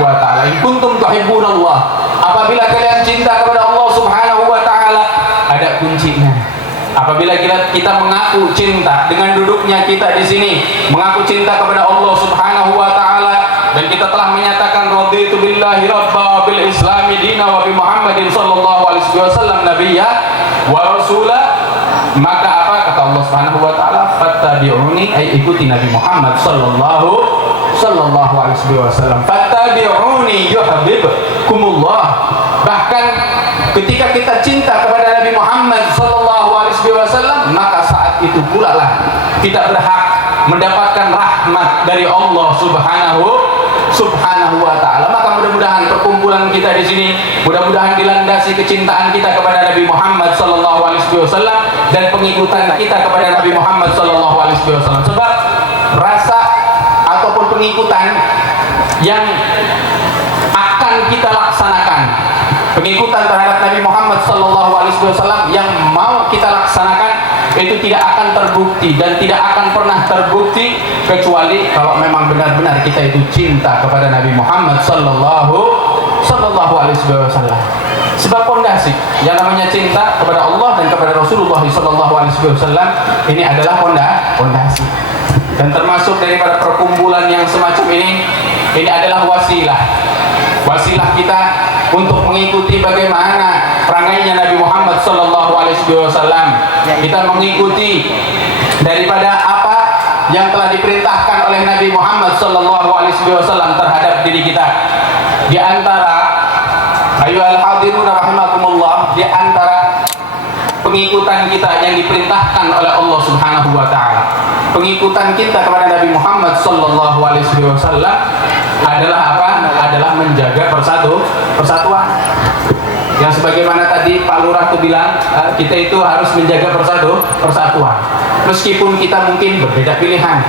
wa taala. In kuntum tuhibbunallah, apabila kalian cinta kepada Allah Subhanahu wa taala, ada kuncinya. Apabila kita mengaku cinta dengan duduknya kita di sini, mengaku cinta kepada Allah Subhanahu wa taala, dan kita telah menyatakan raditu billahi rabba bil islami dina wa bi Muhammadin sallallahu alaihi wasallam nabiyya wa rasula, maka apa kata Allah Subhanahu wa taala, fattabi'uni, ay ikuti Nabi Muhammad sallallahu alaihi wasallam. Fattabi'uni yuhibbukumullah. Bahkan ketika kita cinta kepada Nabi Muhammad sallallahu alaihi wasallam, maka saat itu pula lah kita berhak mendapatkan rahmat dari Allah Subhanahu wa taala. Maka mudah-mudahan perkumpulan kita di sini mudah-mudahan dilandasi kecintaan kita kepada Nabi Muhammad sallallahu alaihi wasallam dan pengikutan kita kepada Nabi Muhammad sallallahu alaihi wasallam. Sebab rasa ataupun pengikutan yang akan kita laksanakan, pengikutan terhadap Nabi Muhammad sallallahu alaihi wasallam yang mau kita laksanakan, itu tidak akan terbukti dan tidak akan pernah terbukti kecuali kalau memang benar-benar kita itu cinta kepada Nabi Muhammad sallallahu alaihi wasallam. Sebab fondasi yang namanya cinta kepada Allah dan kepada Rasulullah sallallahu alaihi wasallam ini adalah fondasi. Dan termasuk daripada perkumpulan yang semacam ini adalah wasilah kita untuk mengikuti bagaimana perangainya Nabi Muhammad sallallahu alaihi wasallam. Kita mengikuti daripada apa yang telah diperintahkan oleh Nabi Muhammad sallallahu alaihi wasallam terhadap diri kita. Di antara ayyuhal hadirun rahimakumullah, di antara pengikutan kita yang diperintahkan oleh Allah Subhanahu wa taala, pengikutan kita kepada Nabi Muhammad sallallahu alaihi wasallam adalah apa? Adalah menjaga persatuan. Yang sebagaimana tadi Pak Lurah itu bilang, kita itu harus menjaga persatuan. Meskipun kita mungkin berbeda pilihan,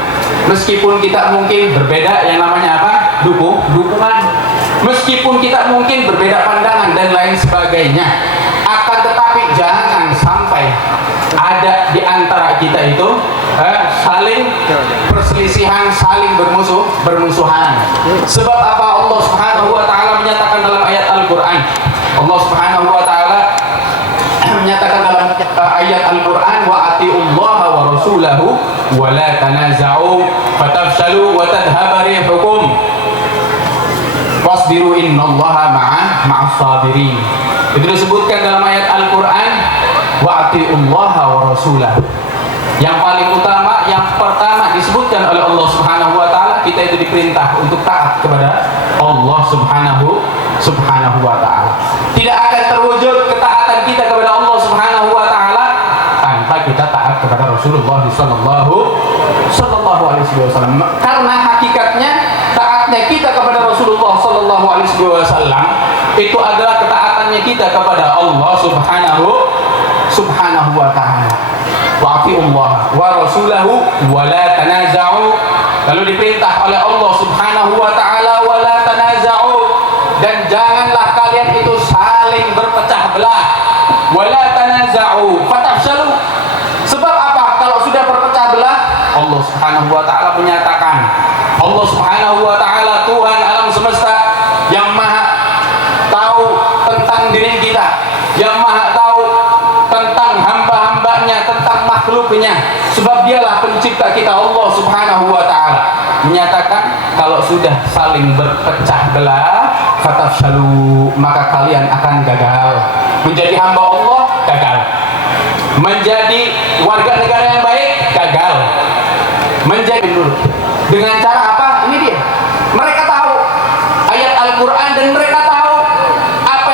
meskipun kita mungkin berbeda yang namanya apa? Dukungan. Meskipun kita mungkin berbeda pandangan dan lain sebagainya, akan tetapi jangan sampai ada di antara kita itu saling perselisihan, saling bermusuhan. Sebab apa? Allah Subhanahu wa taala menyatakan dalam ayat Al-Qur'an. Allah Subhanahu wa taala menyatakan dalam ayat Al-Qur'an, wa atiullaha wa rasulahu wa la tanaza'u fatafshalu wa tadhhabu rihukum wasbiru innallaha ma'as sabirin. Itu disebutkan dalam ayat Al-Qur'an, wa atiullaha wa rasulahu. Yang paling utama, yang pertama disebutkan oleh Allah Subhanahu wa taala, kita itu diperintah untuk taat kepada Allah Subhanahu wa taala. Tidak akan terwujud ketaatan kita kepada Allah Subhanahu wa taala tanpa kita taat kepada Rasulullah sallallahu alaihi wasallam. Karena hakikatnya taatnya kita kepada Rasulullah sallallahu alaihi wasallam itu adalah ketaatannya kita kepada Allah Subhanahu wa taala. Wa atiullah wa rasulahu wa la tanaza'u. Lalu diperintah oleh Allah Subhanahu wa taala wa la tanaza'u, dan janganlah kalian itu saling berpecah belah. Wa la tanaza'u fatafshalu. Sebab apa? Kalau sudah berpecah belah, Allah Subhanahu wa taala menyatakan, Allah Subhanahu wa taala Tuhan alam semesta yang maha tahu tentang diri kita, yang maha tahu tentang hamba-hambanya, tentang makhluknya, sebab dialah pencipta kita. Allah Subhanahu wa ta'ala menyatakan kalau sudah saling berpecah belah, fatafshalu, maka kalian akan gagal. Menjadi hamba Allah gagal, menjadi warga negara yang baik gagal, menjadi dulu dengan cara apa? Ini dia, mereka tahu ayat Al-Quran dan mereka tahu apa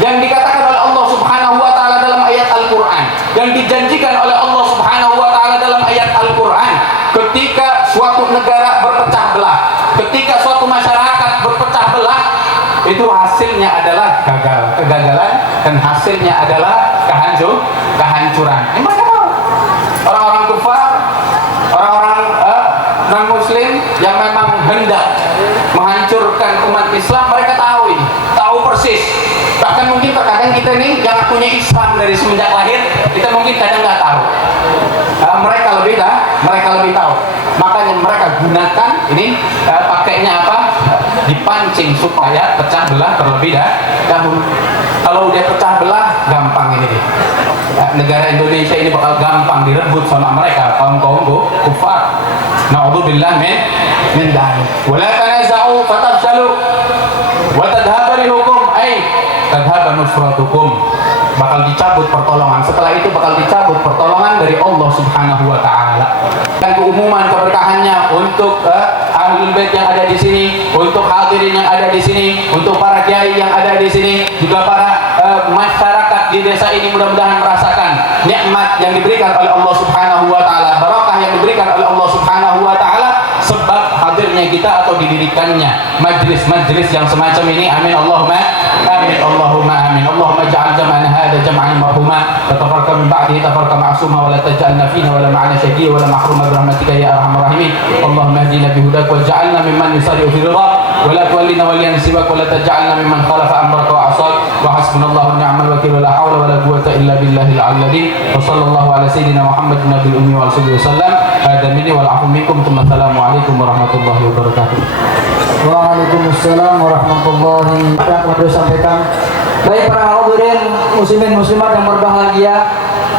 yang dikatakan oleh Allah Subhanahu wa taala dalam ayat Al-Quran, yang dijanjikan oleh Allah Subhanahu wa taala dalam ayat Al-Quran. Ketika suatu negara berpecah belah, ketika suatu masyarakat berpecah belah, itu hasilnya adalah kegagalan, dan hasilnya adalah kehancuran. Ini mereka tahu. Orang-orang kufar, orang-orang non-muslim yang memang hendak menghancurkan umat Islam, mereka tahu ini, tahu persis. Bahkan mungkin terkadang kita nih yang punya Islam dari semenjak lahir, kita mungkin kadang nggak tahu. Mereka lebih tahu. Makanya mereka gunakan ini, pakainya apa? Dipancing supaya pecah belah terlebih dahulu. Kalau udah pecah belah, gampang ini deh. Negara Indonesia ini bakal gampang direbut sama mereka, kaum kufar. Na'udzubillah min dzalik. Wala tanaza'u fatafshalu wa tadhhabu rihukum, ay tadhhabu nusratukum. Bakal dicabut pertolongan. Setelah itu bakal dicabut pertolongan dari Allah Subhanahu wa taala. Dan keumuman keberkahannya untuk ahlul bait yang ada di sini, untuk hadirin yang ada di sini, untuk para kiai yang ada di sini, juga para masyarakat di desa ini mudah-mudahan merasakan nikmat yang diberikan oleh Allah Subhanahu wa taala, barokah yang diberikan oleh Allah Subhanahu wa taala sebab hadirnya kita atau didirikannya majlis-majlis yang semacam ini. Amin Allahumma amin, Allahumma amin. Allahumma ja'al jam'ana hadha jam'an marhuma wa tafarraqna min ba'dihi tafarruqan ma'suma wa la taj'alna fina wa la ma'ana shaqiyya wa la mahruma bi rahmatika ya arhamar rahimin. Allahumma ihdina bi hudak wa ja'alna mimman yusari'u fi ridha wa la tuwallina waliyan siwak wa la taj'alna mimman khalafa amraka wa 'asak wa hasbunallahu wa ni'mal wakeel wa la hawla wa la quwwata illa billahil 'aliyyil 'azim. Wa sallallahu ala sayyidina Muhammadin nabiyil ummi wa alihi wasallam. Hadza minni wal 'afwu minkum. Assalamu alaikum warahmatullahi wabarakatuh. Waalaikumsalam warahmatullahi wabarakatuh. Sampaikan. Baik para hadirin muslimin muslimat yang berbahagia,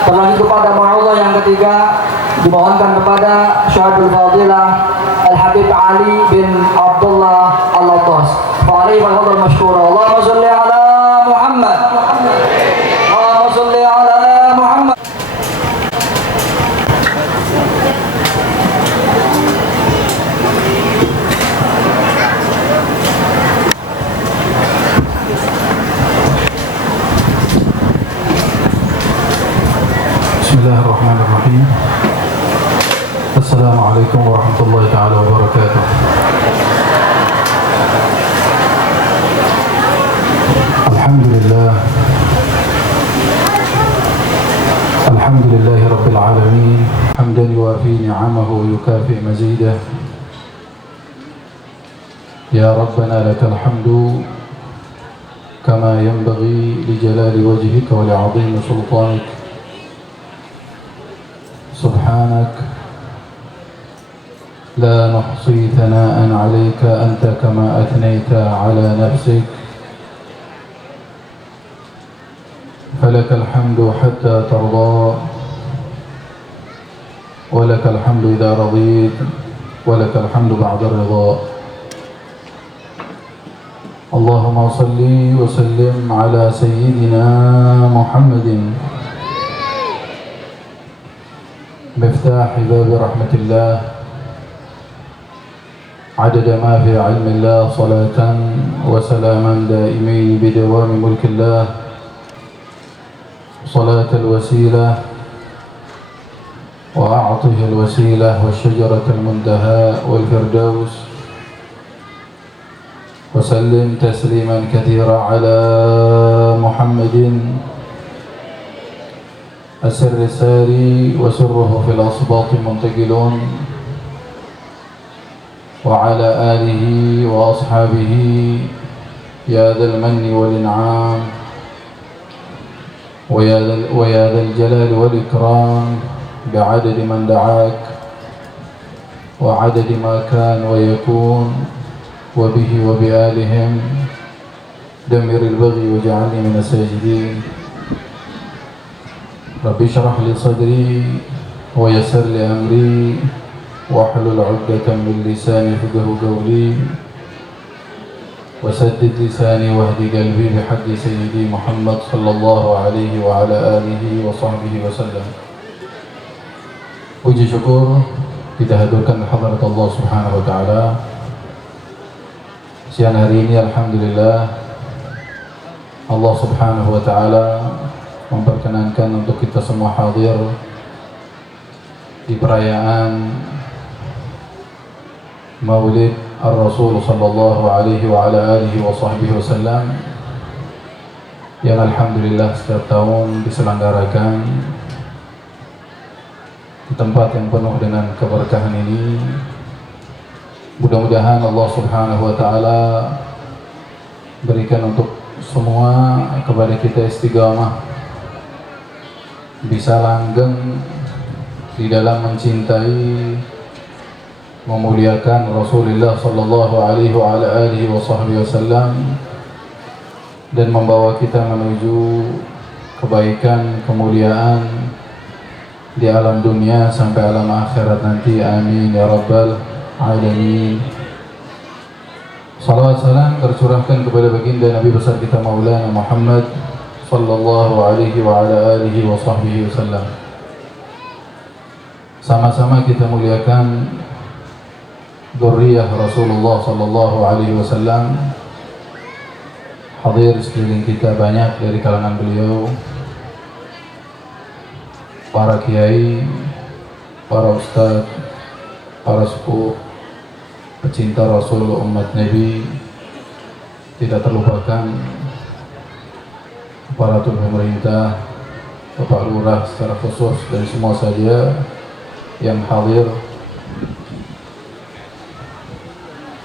terlanjut kepada mau'izah yang ketiga dimohonkan kepada Syahidul Fadilah Al-Habib Ali bin Abdullah Al-Attas. Wa alaihi wa sallam masykura. Allahumma shalli ala Muhammad. Allahumma shalli ala Muhammad. Bismillahirrahmanirrahim. Assalamualaikum warahmatullahi taala wabarakatuh. Alhamdulillah. Alhamdulillahi rabbil alamin. Hamdan yuwafi ni'amahu wa yukafi mazidah. Ya Rabbana lakal hamdu kama yanbaghi li jalali wajhika wa li 'azimi sultanik. سبحانك لا نحصي ثناء عليك أنت كما أثنيت على نفسك فلك الحمد حتى ترضى ولك الحمد إذا رضيت ولك الحمد بعد الرضا. اللهم صل وسلم على سيدنا محمد مفتاح باب رحمة الله عدد ما في علم الله صلاة وسلاما دائمين بدوام ملك الله صلاة الوسيلة وأعطه الوسيلة والشجرة المنتهى والفردوس وسلم تسليما كثيرا على محمد السر الساري وسره في الأصباط منتقلون وعلى آله وأصحابه يا ذا المن والإنعام ويا ذا الجلال والإكرام بعدد من دعاك وعدد ما كان ويكون وبه وبآلهم دمر البغي واجعلني من الساجدين رب اشرح لي صدري ويسر لي أمري واحلل عقدة من لساني يفقهوا قولي وسدد لساني واهد قلبي بحق سيدي محمد صلى الله عليه وعلى آله وصحبه وسلم. Puji syukur kita haturkan hadirat Allah Subhanahu wa taala. Siang hari ini alhamdulillah Allah Subhanahu wa taala memperkenankan untuk kita semua hadir di perayaan Maulid Ar-Rasul sallallahu alaihi wa ala alihi wa sahbihi wasallam yang alhamdulillah setiap tahun diselenggarakan di tempat yang penuh dengan keberkahan ini. Mudah-mudahan Allah Subhanahu wa taala berikan untuk semua kepada kita istiqamah, bisa langgeng di dalam mencintai, memuliakan Rasulullah sallallahu alaihi wa ala alihi wasallam dan membawa kita menuju kebaikan, kemuliaan di alam dunia sampai alam akhirat nanti. Amin ya rabbal alamin. Salawat salam tercurahkan kepada baginda Nabi besar kita Maulana Muhammad sallallahu alaihi wa ala alihi wa sahbihi wasallam. Sama-sama kita muliakan dzurriyyah Rasulullah sallallahu alaihi wasallam. Hadir sekeliling kita banyak dari kalangan beliau, para kiai, para ustaz, para sepuh, pecinta Rasul, umat Nabi. Tidak terlupakan aparatur pemerintah, Bapak Lurah secara khusus dan semua saja yang hadir.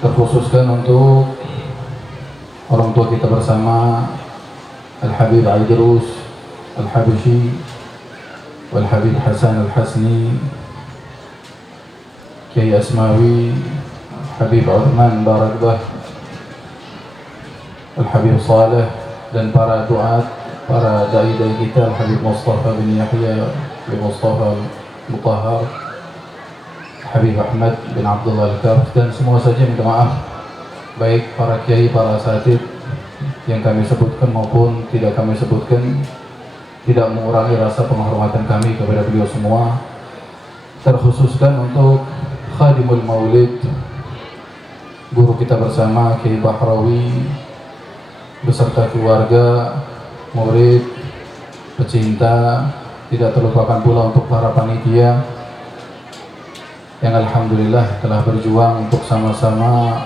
Terkhususkan untuk orang tua kita bersama, Al-Habib Aidrus Al-Habishi Wal-Habib Hasan Al-Hasni, Kiai Asmawi, Habib Uthman Barakbah, Al-Habib Saleh, dan para duat, para da'i-da'i kita, Al-Habib Mustafa bin Yahya bin Mustafa Mutahhar, Habib Ahmad bin Abdullah Al-Kaf, dan semua saja minta maaf, baik para kiai, para asatid yang kami sebutkan maupun tidak kami sebutkan, tidak mengurangi rasa penghormatan kami kepada beliau semua. Terkhususkan untuk Khadimul Maulid, guru kita bersama Kiai Bahrawi beserta keluarga, murid, pecinta. Tidak terlupakan pula untuk para panitia yang alhamdulillah telah berjuang untuk sama-sama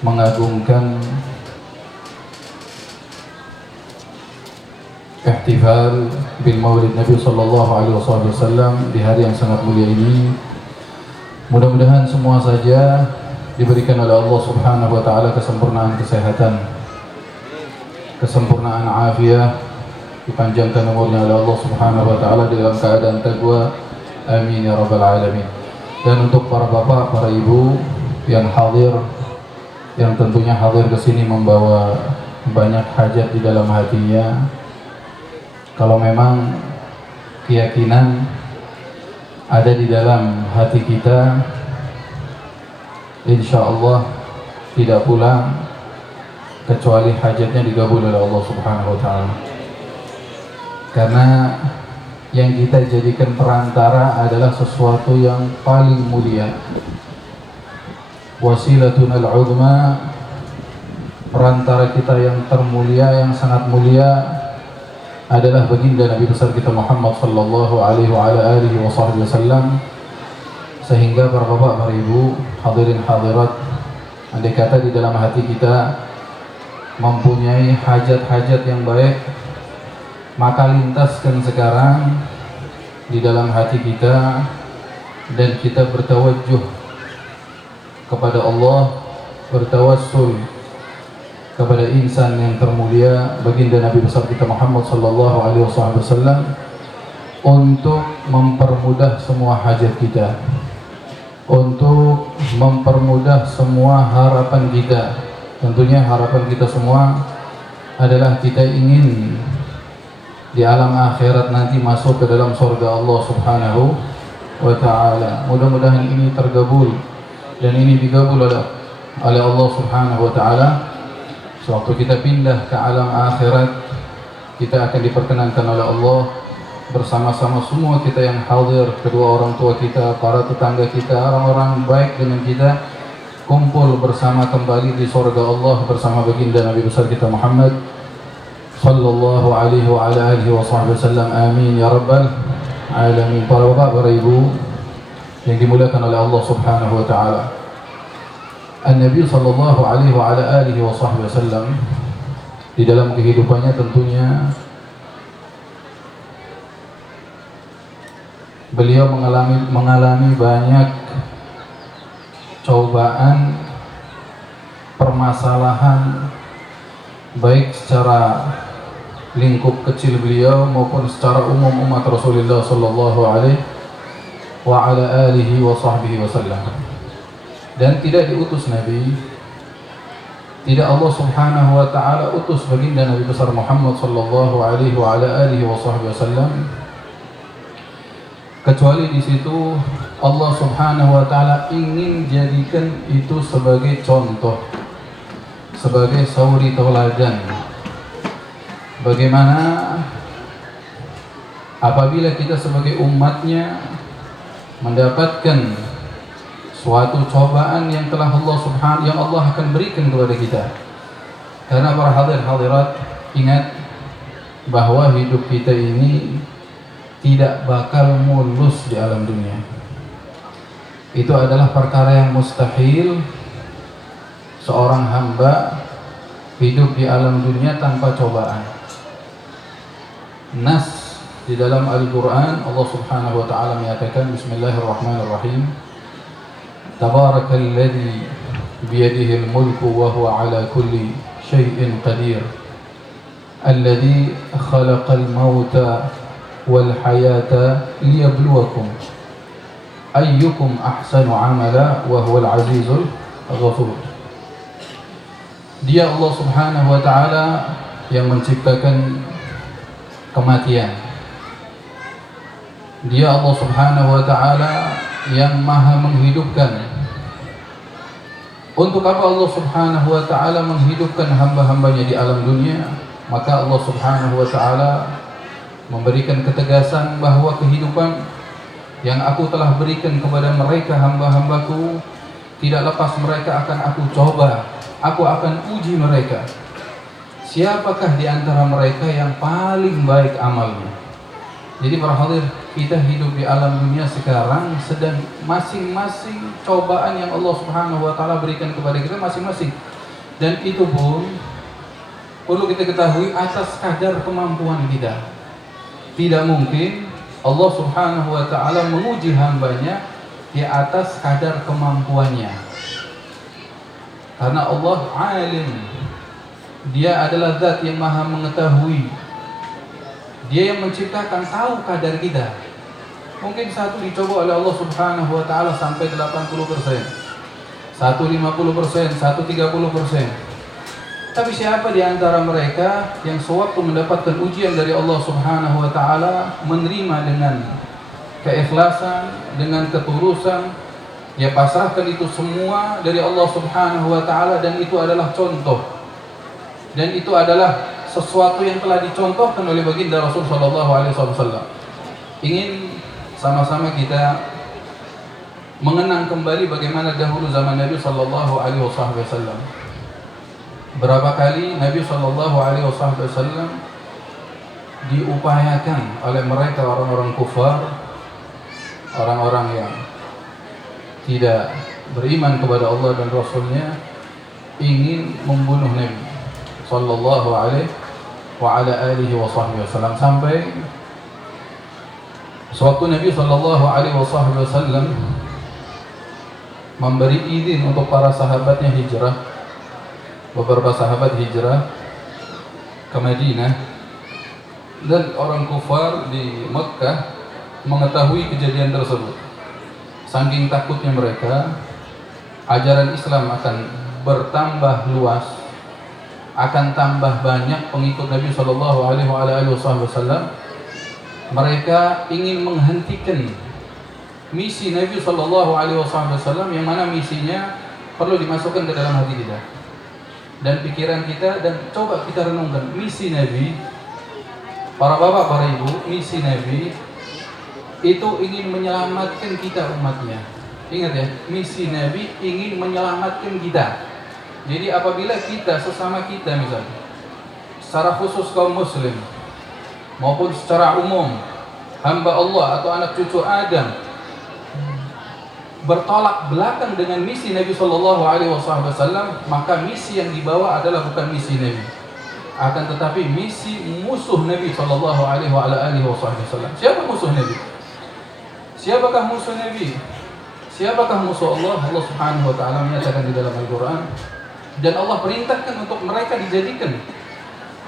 mengagungkan ihtifal bil Maulid Nabi sallallahu alaihi wasallam di hari yang sangat mulia ini. Mudah-mudahan semua saja diberikan oleh Allah Subhanahu wa taala kesempurnaan kesehatan, kesempurnaan afiah, dipanjangkan umurnya oleh Allah Subhanahu wa taala dalam keadaan taqwa. Amin ya rabbal alamin. Dan untuk para bapak, para ibu yang hadir, yang tentunya hadir ke sini membawa banyak hajat di dalam hatinya. Kalau memang keyakinan ada di dalam hati kita, insya Allah tidak pulang kecuali hajatnya digabul oleh Allah Subhanahu wa taala. Karena yang kita jadikan perantara adalah sesuatu yang paling mulia. Wasilatuna al-'udma, perantara kita yang termulia, yang sangat mulia adalah baginda Nabi besar kita Muhammad sallallahu alaihi wasallam. Sehingga para bapak, para ibu, hadirin hadirat, andai kata di dalam hati kita mempunyai hajat-hajat yang baik, maka lintaskan sekarang di dalam hati kita dan kita bertawajjuh kepada Allah, bertawassul kepada insan yang termulia baginda Nabi besar kita Muhammad sallallahu alaihi wasallam untuk mempermudah semua hajat kita, untuk mempermudah semua harapan kita. Tentunya harapan kita semua adalah kita ingin di alam akhirat nanti masuk ke dalam surga Allah Subhanahu wa ta'ala. Mudah-mudahan ini tergabul dan ini digabul oleh Allah Subhanahu wa ta'ala. Sewaktu kita pindah ke alam akhirat, kita akan diperkenankan oleh Allah bersama-sama semua kita yang hadir, kedua orang tua kita, para tetangga kita, orang-orang baik dengan kita, kumpul bersama kembali di surga Allah bersama baginda Nabi besar kita Muhammad sallallahu alaihi wa ala alihi wasallam. Amin ya rabbal alamin. Para bapak, para ibu yang dimuliakan oleh Allah Subhanahu wa taala, An-Nabi sallallahu alaihi wa ala alihi wasallam di dalam kehidupannya tentunya beliau mengalami banyak cobaan, permasalahan, baik secara lingkup kecil beliau maupun secara umum umat Rasulullah sallallahu alaihi wa ala alihi wa sahbihi wasallam. Dan tidak diutus Nabi, tidak Allah Subhanahu wa taala utus baginda Nabi besar Muhammad sallallahu alaihi wa ala alihi wa sahbihi wasallam kecuali di situ Allah Subhanahu wa taala ingin jadikan itu sebagai contoh, sebagai sauri tauladan. Bagaimana apabila kita sebagai umatnya mendapatkan suatu cobaan yang telah Allah akan berikan kepada kita. Karena para hadirat, ingat bahwa hidup kita ini tidak bakal mulus di alam dunia. Itu adalah perkara yang mustahil seorang hamba hidup di alam dunia tanpa cobaan. Nas di dalam Al-Quran, Allah Subhanahu wa ta'ala menyatakan, Bismillahirrahmanirrahim, Tabarakalladzi biyadihil mulku wa huwa ala kulli syai'in qadir, alladzi khalaqal mauta wal hayata liyabluwakum ayyukum ahsanu amala wa huwal azizul ghafur. Dia Allah Subhanahu wa ta'ala yang menciptakan kematian. Dia Allah Subhanahu wa ta'ala yang maha menghidupkan. Untuk apa Allah Subhanahu wa ta'ala menghidupkan hamba-hambanya di alam dunia? Maka Allah Subhanahu wa ta'ala memberikan ketegasan bahwa kehidupan yang aku telah berikan kepada mereka hamba-hambaku tidak lepas mereka akan aku coba, aku akan uji mereka. Siapakah di antara mereka yang paling baik amalnya? Jadi para hadir, kita hidup di alam dunia sekarang sedang masing-masing cobaan yang Allah Subhanahu wa ta'ala berikan kepada kita masing-masing. Dan itu pun perlu kita ketahui atas kadar kemampuan kita. Tidak mungkin Allah Subhanahu wa ta'ala menguji hambanya di atas kadar kemampuannya. Karena Allah alim, Dia adalah zat yang maha mengetahui. Dia yang menciptakan, tahu kadar kita. Mungkin satu dicoba oleh Allah Subhanahu wa ta'ala sampai 80%, satu 50%, satu 30%. Tapi siapa di antara mereka yang sewaktu mendapatkan ujian dari Allah Subhanahu wa ta'ala menerima dengan keikhlasan, dengan ketulusan, dia pasrahkan itu semua dari Allah Subhanahu wa ta'ala, dan itu adalah contoh. Dan itu adalah sesuatu yang telah dicontohkan oleh baginda Rasul sallallahu alaihi wasallam. ingin sama-sama kita mengenang kembali bagaimana dahulu zaman Nabi Sallallahu Alaihi Wasallam. Berapa kali Nabi Sallallahu Alaihi Wasallam diupayakan oleh mereka orang-orang kufar, orang-orang yang tidak beriman kepada Allah dan Rasulnya, ingin membunuh Nabi Sallallahu Alaihi Wasallam, sampai sewaktu Nabi Sallallahu Alaihi Wasallam memberi izin untuk para sahabatnya hijrah, beberapa sahabat hijrah ke Madinah, dan orang kufar di Mekah mengetahui kejadian tersebut. Saking takutnya mereka, ajaran Islam akan bertambah luas, akan tambah banyak pengikut Nabi Sallallahu Alaihi Wasallam. Mereka ingin menghentikan misi Nabi Sallallahu Alaihi Wasallam, yang mana misinya perlu dimasukkan ke dalam hati kita dan pikiran kita, dan coba kita renungkan misi Nabi. Para bapak, para ibu, misi Nabi itu ingin menyelamatkan kita umatnya. Ingat ya, misi Nabi ingin menyelamatkan kita. Jadi apabila kita, sesama kita misalnya, secara khusus kaum muslim maupun secara umum hamba Allah atau anak cucu Adam, bertolak belakang dengan misi Nabi Sallallahu Alaihi Wasallam, maka misi yang dibawa adalah bukan misi Nabi, akan tetapi misi musuh Nabi Sallallahu Alaihi Wasallam. Siapa musuh Nabi? Siapakah musuh Nabi? Siapakah musuh Allah? Allah Subhanahu Wa Taala menyatakan di dalam Al-Quran, dan Allah perintahkan untuk mereka dijadikan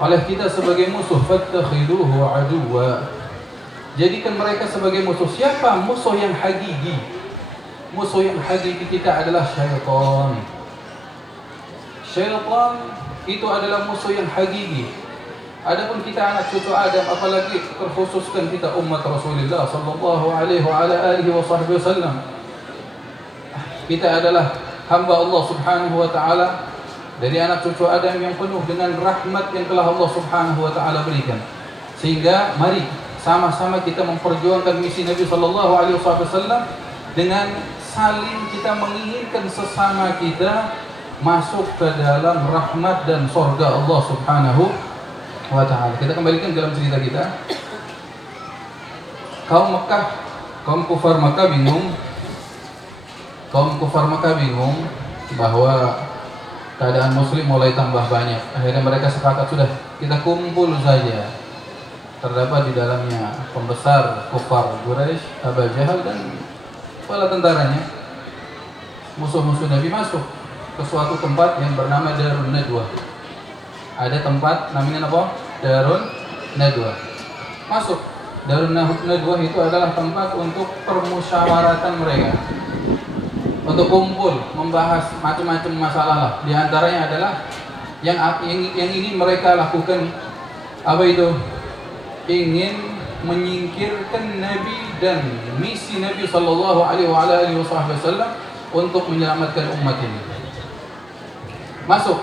oleh kita sebagai musuh. Fattakhiduhu aduwwa. Jadikan mereka sebagai musuh. Siapa musuh yang hakiki? Musuh yang hakiki kita adalah syaitan. Syaitan itu adalah musuh yang hakiki. Adapun kita anak cucu Adam, apalagi terkhususkan kita umat Rasulullah Sallallahu Alaihi Wasallam, kita adalah hamba Allah Subhanahu Wa Taala, dari anak cucu Adam yang penuh dengan rahmat yang telah Allah Subhanahu Wa Taala berikan. Sehingga mari sama-sama kita memperjuangkan misi Nabi Sallallahu Alaihi Wasallam dengan saling kita menginginkan sesama kita masuk ke dalam rahmat dan surga Allah Subhanahu Wa Taala. Kita kembalikan dalam cerita kita. Kaum kufar Makkah bingung bahwa keadaan muslim mulai tambah banyak. Akhirnya mereka sepakat, sudah kita kumpul saja. Terdapat di dalamnya pembesar kufar Quraisy, Abu Jahal dan kepala tentaranya. Musuh-musuh Nabi masuk ke suatu tempat yang bernama Darun Nadwa. Ada tempat namanya apa? Darun Nadwa. Masuk. Darun Nadwa itu adalah tempat untuk permusyawaratan mereka, untuk kumpul membahas macam-macam masalah lah. Di antaranya adalah yang ingin mereka lakukan apa itu? Ingin menyingkirkan Nabi dan misi Nabi Sallallahu Alaihi Wasallam untuk menyelamatkan umat ini. Masuk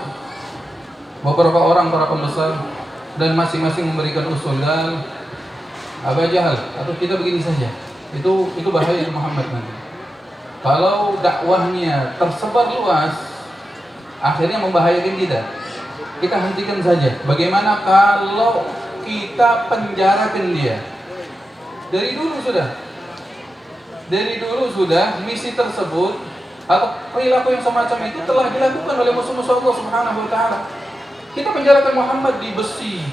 beberapa orang para pembesar dan masing-masing memberikan usul. Dan Abu Jahal, atau kita begini saja, itu bahaya Muhammad nanti. Kalau dakwahnya tersebar luas, akhirnya membahayakan kita. Kita hentikan saja. Bagaimana kalau kita penjarakan dia? Dari dulu sudah misi tersebut atau perilaku yang semacam itu telah dilakukan oleh musuh-musuh Allah Subhanahu Wa Taala. Kita penjarakan Muhammad di besi,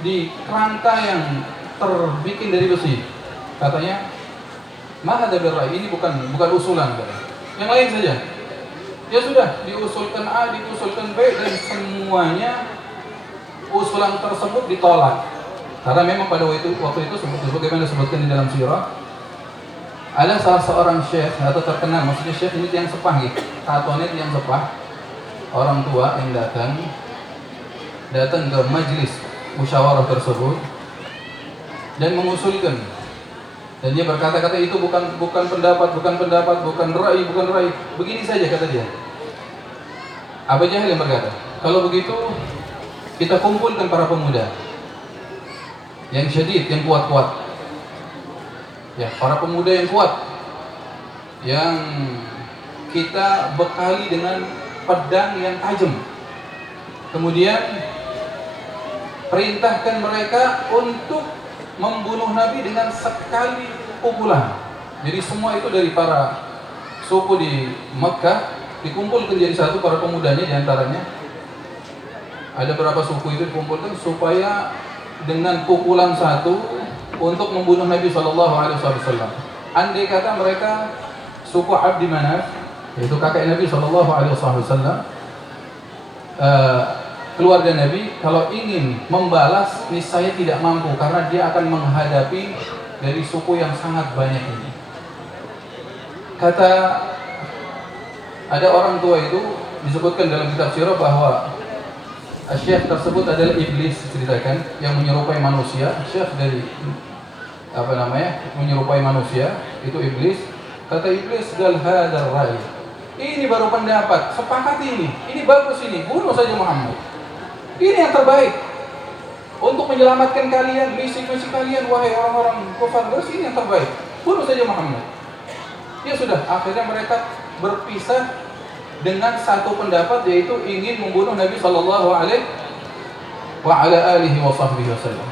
di kerangka yang terbikin dari besi. Katanya, "Ma hadza birra'i," ini bukan usulan, yang lain saja. Ya sudah, diusulkan A, diusulkan B, dan semuanya usulan tersebut ditolak. Karena memang pada waktu itu sebagaimana disebutkan di dalam sirah, ada salah seorang syekh atau terkenal, maksudnya syekh ini yang sepah gitu, tatonet yang sepah, orang tua yang datang ke majelis musyawarah tersebut dan mengusulkan, dan dia berkata-kata itu bukan pendapat, bukan rai, begini saja kata dia. Abu Jahal yang berkata, kalau begitu kita kumpulkan para pemuda yang syadid, yang kuat-kuat. Ya, para pemuda yang kuat, yang kita bekali dengan pedang yang tajam. Kemudian perintahkan mereka untuk membunuh Nabi dengan sekali pukulan. Jadi semua itu dari para suku di Mekah dikumpulkan jadi satu, para pemudanya diantaranya. Ada berapa suku itu dikumpulkan supaya dengan pukulan satu untuk membunuh Nabi SAW. Andai kata mereka suku Abdi Manaf, yaitu kakek Nabi SAW, keluarga Nabi, kalau ingin membalas niscaya tidak mampu karena dia akan menghadapi dari suku yang sangat banyak ini. Kata ada orang tua itu disebutkan dalam kitab sirah bahwa syekh tersebut adalah iblis, ceritakan, yang menyerupai manusia. Syekh dari menyerupai manusia itu iblis. Kata iblis, gal hadar rai, ini baru pendapat, sepakati ini bagus, ini bunuh saja Muhammad. Ini yang terbaik untuk menyelamatkan kalian, misi-misi kalian, wahai orang-orang kufar, ini yang terbaik, bunuh saja Muhammad. Ya sudah, akhirnya mereka berpisah dengan satu pendapat, yaitu ingin membunuh Nabi Sallallahu Alaihi Wasallam.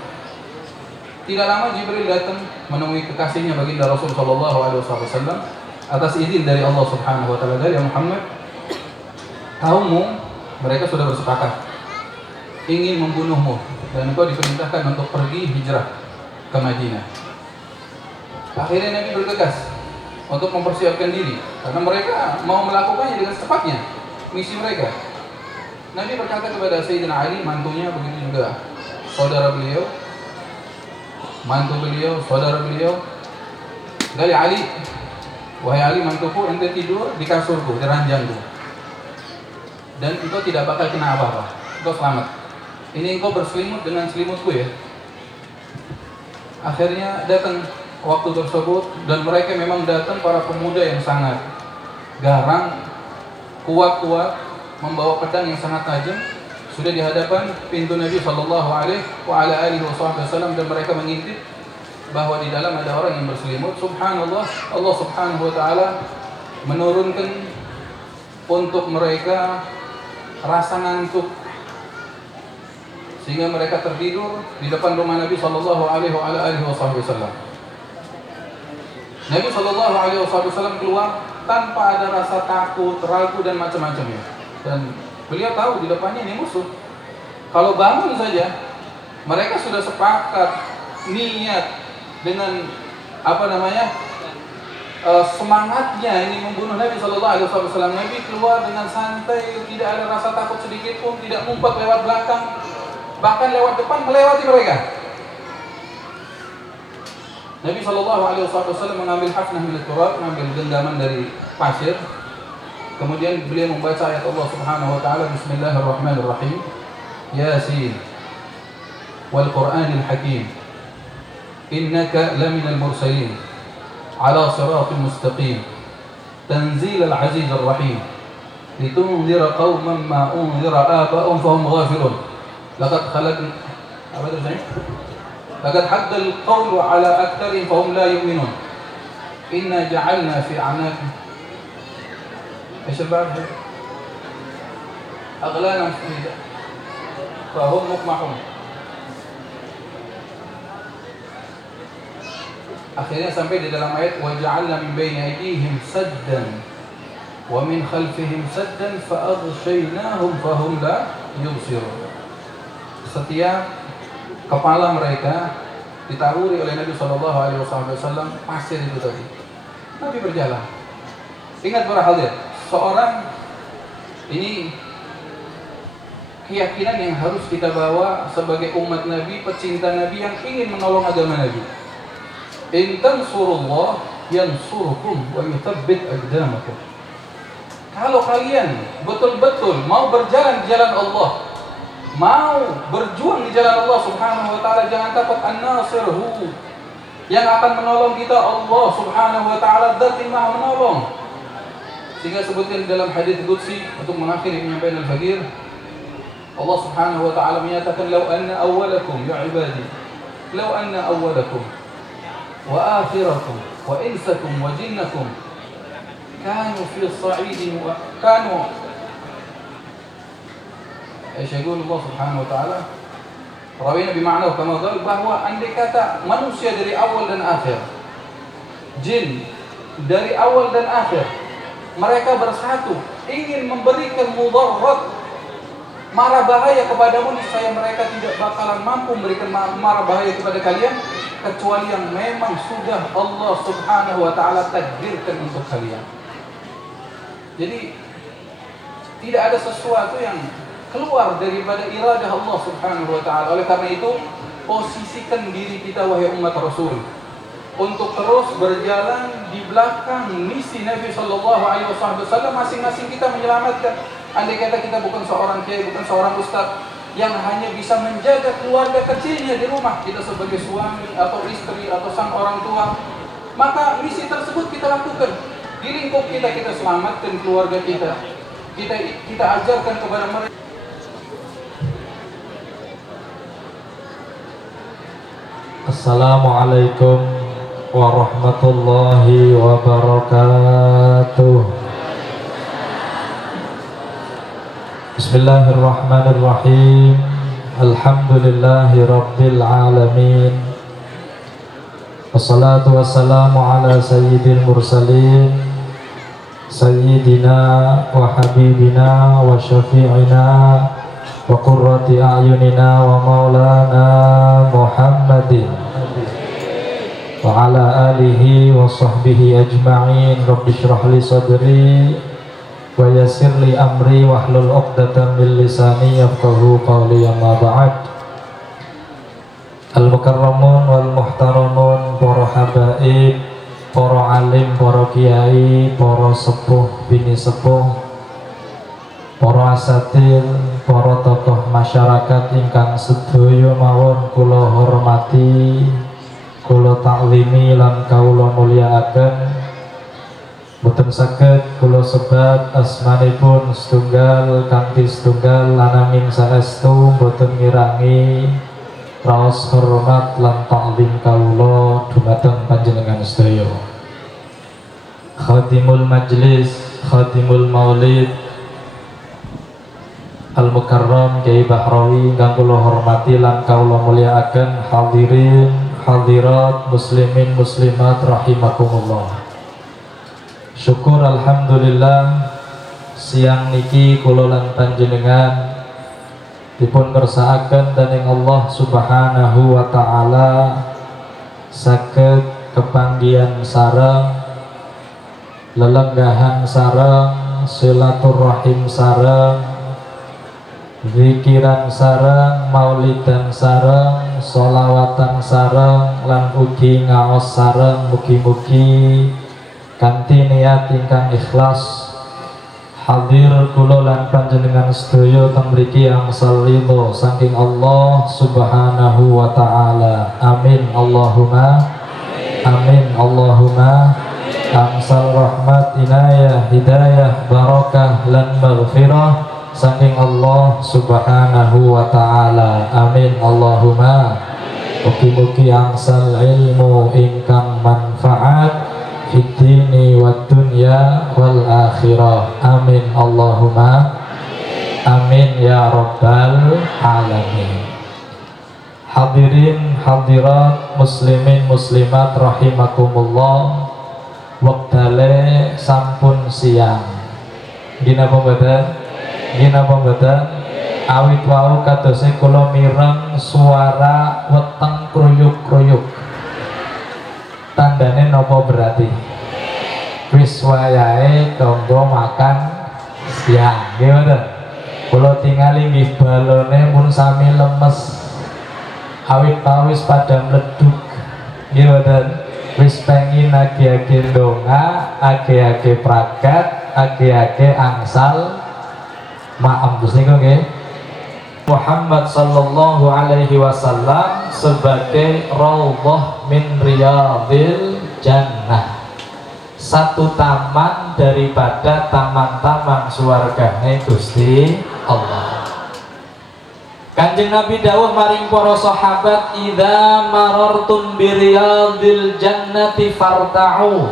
Tidak lama Jibril datang menemui kekasihnya baginda Rasul Sallallahu Alaihi Wasallam atas izin dari Allah Subhanahu Wa Taala. Ya Muhammad, kaummu mereka sudah bersepakat ingin membunuhmu dan engkau diperintahkan untuk pergi hijrah ke Madinah. Akhirnya Nabi bergegas untuk mempersiapkan diri karena mereka mau melakukannya dengan secepatnya, misi mereka. Nabi berkata kepada Sayyidina Ali, mantunya, begitu juga saudara beliau, mantu beliau, saudara beliau, dari Ali, wahai Ali mantuku, ente tidur di kasurku, di ranjangku, dan engkau tidak bakal kena apa-apa, engkau selamat. Ini engkau berselimut dengan selimutku ya. Akhirnya datang waktu tersebut dan mereka memang datang, para pemuda yang sangat garang, kuat-kuat, membawa pedang yang sangat tajam, sudah di hadapan pintu Nabi Sallallahu Alaihi Wasallam, dan mereka mengintip bahwa di dalam ada orang yang berselimut. Subhanallah, Allah Subhanahu Wa Taala menurunkan untuk mereka rasa ngantuk sehingga mereka tertidur di depan rumah Nabi Sallallahu Alaihi Wasallam. Nabi Sallallahu Alaihi Wasallam keluar tanpa ada rasa takut, ragu dan macam-macamnya. Dan beliau tahu di depannya ini musuh. Kalau bangun saja, mereka sudah sepakat niat dengan semangatnya ini membunuh Nabi Sallallahu Alaihi Wasallam. Nabi keluar dengan santai, tidak ada rasa takut sedikit pun, tidak ngumpet lewat belakang, bahkan lewat depan melewati mereka. Nabi Sallallahu Alaihi Wasallam mengambil hafnah min turab, mengambil genggaman dari pasir. Kemudian beliau membaca ayat Allah Subhanahu Wa Taala, Bismillahirrahmanirrahim, Yasin, wal Qur'anil Hakim, innaka laminal mursalin, ala siratin mustaqim, tanzilal azizir rahim, litunzira qauman ma unzira aba'um fahum ghafirun. Laqad haqqal qawlu ala aktharihim fahum la yu'minun. Inna ja'alna fi a'naqihim aghlalan fahum muqmahun. Akhirnya sampai di dalam ayat wa ja'alna min baini aydihim saddan wa min khalfihim saddan fa aghshaynahum fahum la yubsirun. Setiap kepala mereka ditaburi oleh Nabi Sallallahu Alaihi Wasallam pasir itu tadi. Nabi berjalan. Ingat para hadirin, seorang ini keyakinan yang harus kita bawa sebagai umat Nabi, pecinta Nabi yang ingin menolong agama Nabi. In tansurullah yansurkum wa yuthabbit aqdamakum. Kalau kalian betul-betul mau berjalan di jalan Allah, mau berjuang di jalan Allah Subhanahu Wa Taala, jangan takut, an-nasirhu, yang akan menolong kita Allah Subhanahu Wa Taala, zat yang maha menolong. Sehingga sebutkan dalam hadis qudsi untuk mengakhiri penyampaian al-fakir, Allah Subhanahu Wa Taala menyatakan, "Lau anna awwalakum ya ibadi, lau anna awwalakum wa akhirakum wa insakum wa jinnakum kanu fi as-sa'idin wa kanu يقول الله سبحانه وتعالى rawina bima'na kama qala bahwa andai kata manusia dari awal dan akhir, jin dari awal dan akhir, mereka bersatu ingin memberikan mudarat, mara bahaya kepadamu, niscaya mereka tidak bakalan mampu memberikan mara bahaya kepada kalian kecuali yang memang sudah Allah Subhanahu wa taala takdirkan untuk kalian. Jadi tidak ada sesuatu yang keluar daripada iradah Allah Subhanahu wa taala. Oleh karena itu, posisikan diri kita wahai umat Rasul untuk terus berjalan di belakang misi Nabi sallallahu alaihi wasallam. Masing-masing kita menyelamatkan. Andai kata kita bukan seorang kiai, bukan seorang ustaz yang hanya bisa menjaga keluarga kecilnya di rumah, kita sebagai suami atau istri atau sang orang tua, maka misi tersebut kita lakukan. Di lingkup kita selamatkan keluarga kita. Kita ajarkan kepada mereka. Assalamualaikum warahmatullahi wabarakatuh. Bismillahirrahmanirrahim. Alhamdulillahi rabbil alamin. Wassalatu wassalamu ala sayyidil mursalin, sayyidina wa habibina wa syafi'ina wa qurrati a'yunina wa maulana Muhammadin wa ala alihi wa sahbihi ajma'in. Rabbi shrah li sadri wa yassir li amri wa hlul 'uqdatam min lisani yafqahu qawli. Amma ba'd. Al-mukarramun wal muhtaramun, para habaib, para alim, para kiai, para sepuh bini sepuh, para asatir, para tokoh masyarakat ingkang sedaya mawon kula hormati, kula taklimi lan kula mulyakaken. Boten saged kula sebat asmanipun setunggal kanthi setunggal ananging saestu boten ngirangi raos hormat lan taklim kawula dumateng panjenengan sedaya. Khadimul majlis, khadimul maulid Al-Mukarram Kiai Bahrawi kang kula hormati lan kawula mulyakaken, hadirin hadirat muslimin muslimat rahimakumullah. Syukur alhamdulillah siang niki kula lan panjenengan dipun kersakaken dening Allah Subhanahu wa taala saged kepanggihan sareng, lelenggahan sareng, silaturahim sareng, zikiran sareng, maulidan sareng, sholawatan sareng, lan ugi ngaos sareng. Mugi-mugi kanthi niat ingkang ikhlas hadir kula lan panjenengan sedaya teng mriki angsal ridho saking Allah Subhanahu wa taala. Amin Allahumma amin Allahumma. Angsal rahmat, inayah, hidayah, barakah lan maghfirah saking Allah Subhanahu wa taala. Amin Allahumma. Mugi-mugi angsal ilmu ingkang manfaat fid dini wad dunya wal akhirah. Amin Allahumma amin ya rabbal alamin. Hadirin hadirat muslimin muslimat rahimakumullah. Wektale sampun siang. Gina pembadan, gina pembadan. Awit wau kadose kula mireng suara weteng kruyuk-kruyuk. Tandane nopo berarti? Wis wayahe kanggo makan siang. Nggih mboten? Kula tingali nggih balone pun sami lemes. Awit wis pada mleduk. Nggih mboten? Wis pengin age-age ndonga, age-age pragat, age-age angsal maem niku nggih. Muhammad sallallahu alaihi wasallam sebagai raudhah min riyadil jannah, satu taman daripada taman-taman surgane Gusti Allah. Kanjeng Nabi dawuh maring para sahabat, idza marartum biriyadil jannati farta'u.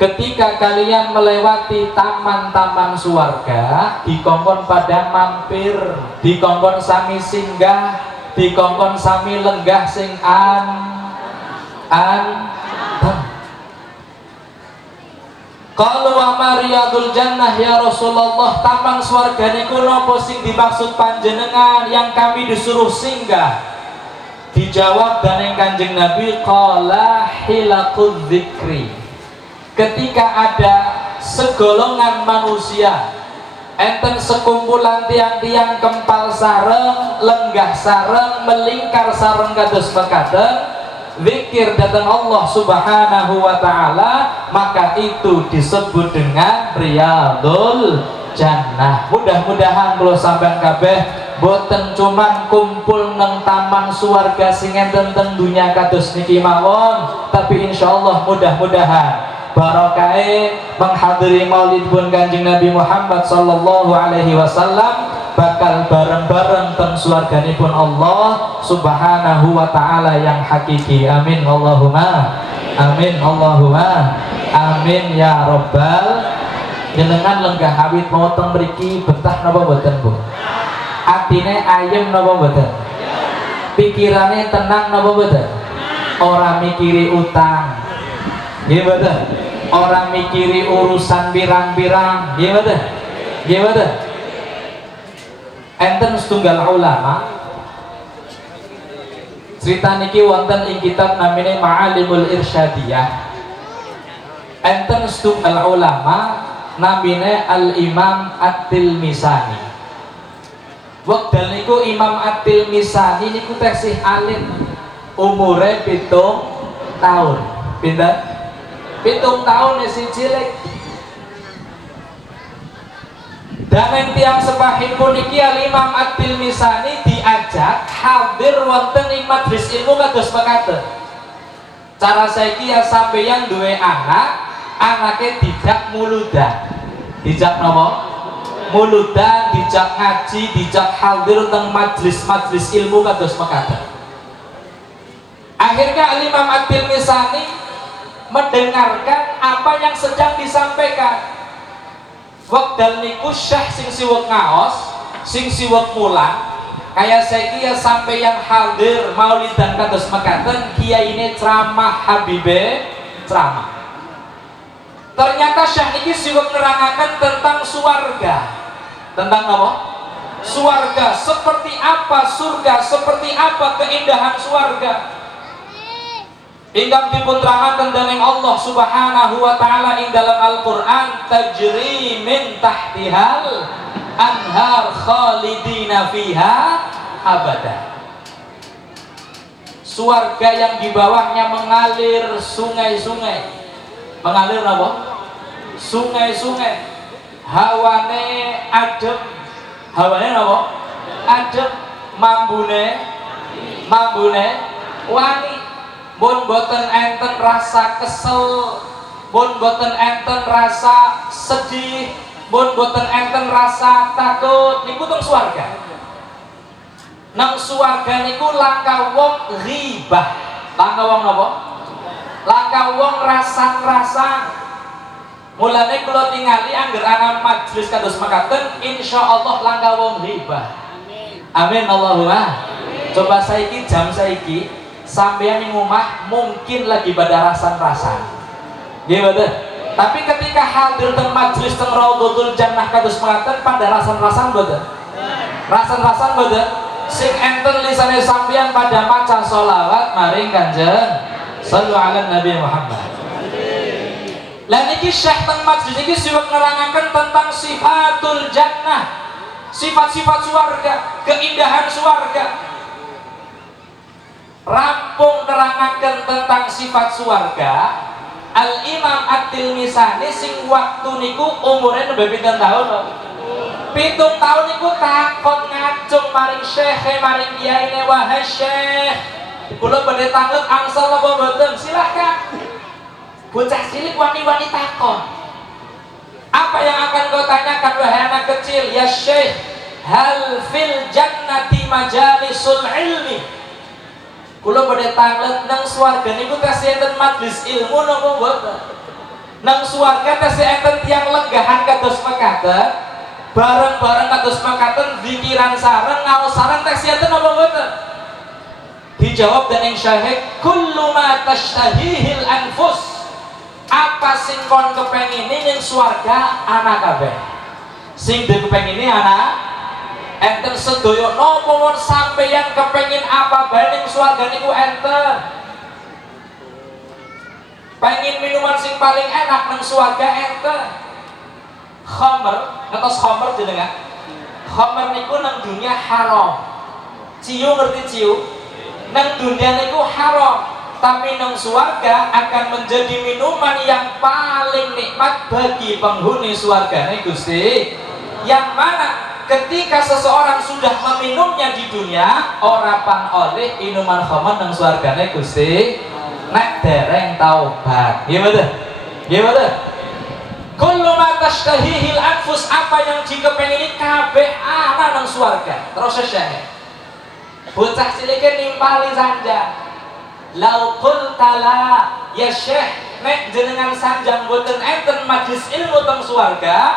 Ketika kalian melewati taman-taman surga, dikongkon pada mampir, dikongkon sami singgah, dikongkon sami lenggah sing Qalu wa mariyadul jannah ya Rasulullah, taman swarga niku napa sing dimaksud panjenengan yang kami disuruh singgah? Dijawab dening Kanjeng Nabi, qala hilaqudz dzikri. Ketika ada segolongan manusia, enten sekumpulan tiang-tiang kempal sareng, lenggah sareng, melingkar sareng kados mekaten, zikir datang Allah Subhanahu wa ta'ala, maka itu disebut dengan riyadul jannah. Mudah-mudahan kalau sampean kabeh boten cuman kumpul nang taman suwarga sing enten teng dunya kados niki mawon, tapi insyaallah mudah-mudahan barokah menghadiri maulid pun Kanjeng Nabi Muhammad sallallahu alaihi wasallam bakal bareng-bareng teng swarganipun Allah Subhanahu wa ta'ala yang hakiki. Amin Allahumma amin Allahumma amin ya rabbal. Jenengan lenggah awit mau teng mriki betah napa mboten Bu? Atine ayem napa mboten? Pikirane tenang napa mboten? Ora mikiri utang nggih mboten? Ora mikiri urusan pirang-pirang nggih mboten? Nggih mboten? Enten setunggal ulama cerita niki wonten ing kitab namine Ma'alimul Irsyadiyah. Enten setunggal ulama namine Al-Imam At-Tilmisani. Wekdal niku Imam At-Tilmisani niku tesih alim, umure 7 tahun. Pinten? 7 tahun isih cilik. Dan tiang sepahipun niki Al-Imam At-Tilmisani diajak hadir wonten ing majelis ilmu kados mekaten. Cara saiki ya sampeyan duwe anak, anake dijak muludan. Dijak napa? Muludan, dijak ngaji, dijak hadir teng majelis-majelis ilmu kados mekaten. Akhirnya Al-Imam At-Tilmisani mendengarkan apa yang sedang disampaikan. Wekdal niku syekh sing siwek ngaos, sing siwek mulang, kaya saiki ya sampai yang hadir maulidan kados mekaten, kiyaine ceramah, habibe ceramah. Ternyata syekh niki siwek nerangaken tentang swarga. Tentang apa? Swarga, seperti apa surga, seperti apa keindahan swarga. Ingkang dipun terangaken dening Allah Subhanahu wa ta'ala ing dalam Al-Qur'an, tajri min tahtihal anhar khalidina fiha abada. Swarga yang di bawahnya mengalir sungai-sungai. Mengalir apa? Sungai-sungai. Hawane adem. Hawane apa? Adem. Mambune wangi. Mun boten enten rasa kesel, mun boten enten rasa sedih, mun boten enten rasa takut, niku teng swarga. Nang swarga niku langka wong ghibah. Langka wong napa? Langka wong rasan-rasan. Mulane kula tingali angger ana majelis kados mekaten, insyaallah langka wong ghibah. Amin Allahumma. Coba saiki jam saiki sampeyan ning omah mungkin lagi pada rasan-rasan. Nggih mboten? Tapi ketika hadir teng majelis teng Raudhatul Jannah kados mekaten pada rasan-rasan mboten? Rasan-rasan mboten? Sing enten lisane sampeyan pada maca sholawat maring Kanjeng sallu ala Nabi Muhammad. Lah niki syekh teng majelis niki siwek nerangaken tentang sifatul jannah. Sifat-sifat swarga, keindahan swarga. Rampung nerangaken tentang sifat swarga, Al-Imam At-Tilmisani sing waktu niku umure nembe pinten taun? 7 tahun niku takon ngacung maring syekh, maring kiyaine, wahai syekh, kula badhe tanggep angsal apa mboten? Silahkan. Bocah cilik wani-wani takon. Apa yang akan kau tanyakan wahai anak kecil? Ya syekh, hal fil jannati majalisul ilmi. Kula badhe tanglet nang swarga niku tasih enten majelis ilmu napa mboten? Nang swarga tasih enten tiyang lenggahan kados mekaten, bareng-bareng kados mekaten zikiran sareng ngaos sareng tasih enten napa mboten? Dijawab dening syahid, kullu ma tashtahihil anfus. Apa sing kon kepengini ning swarga ana kabeh. Sing dikepengini ana enten sedaya napa mon sampeyan kepengin apa bae ning swarga niku enten. Pengin minuman sing paling enak nang swarga enten. Khamr, ngertos khamr jenengan? Khamr niku nang dunia haram. Ciu ngerti ciu? Nang dunia niku haram, tapi nang swarga akan menjadi minuman yang paling nikmat bagi penghuni swargane Gusti. Yang mana ketika seseorang sudah meminumnya di dunia, ora pan oleh minuman khamr nang swargane Gusti. Nek dereng taubat. Nggih mboten? Nggih mboten? Kullu ma tashtahihil anfus, apa yang dikepengini kabeh ana nang swarga. Terus syahid. Bocah cilik nimpali sanjang. Lau qulta la ya syekh, nek jenengan sanjang boten enten majlis ilmu teng swarga,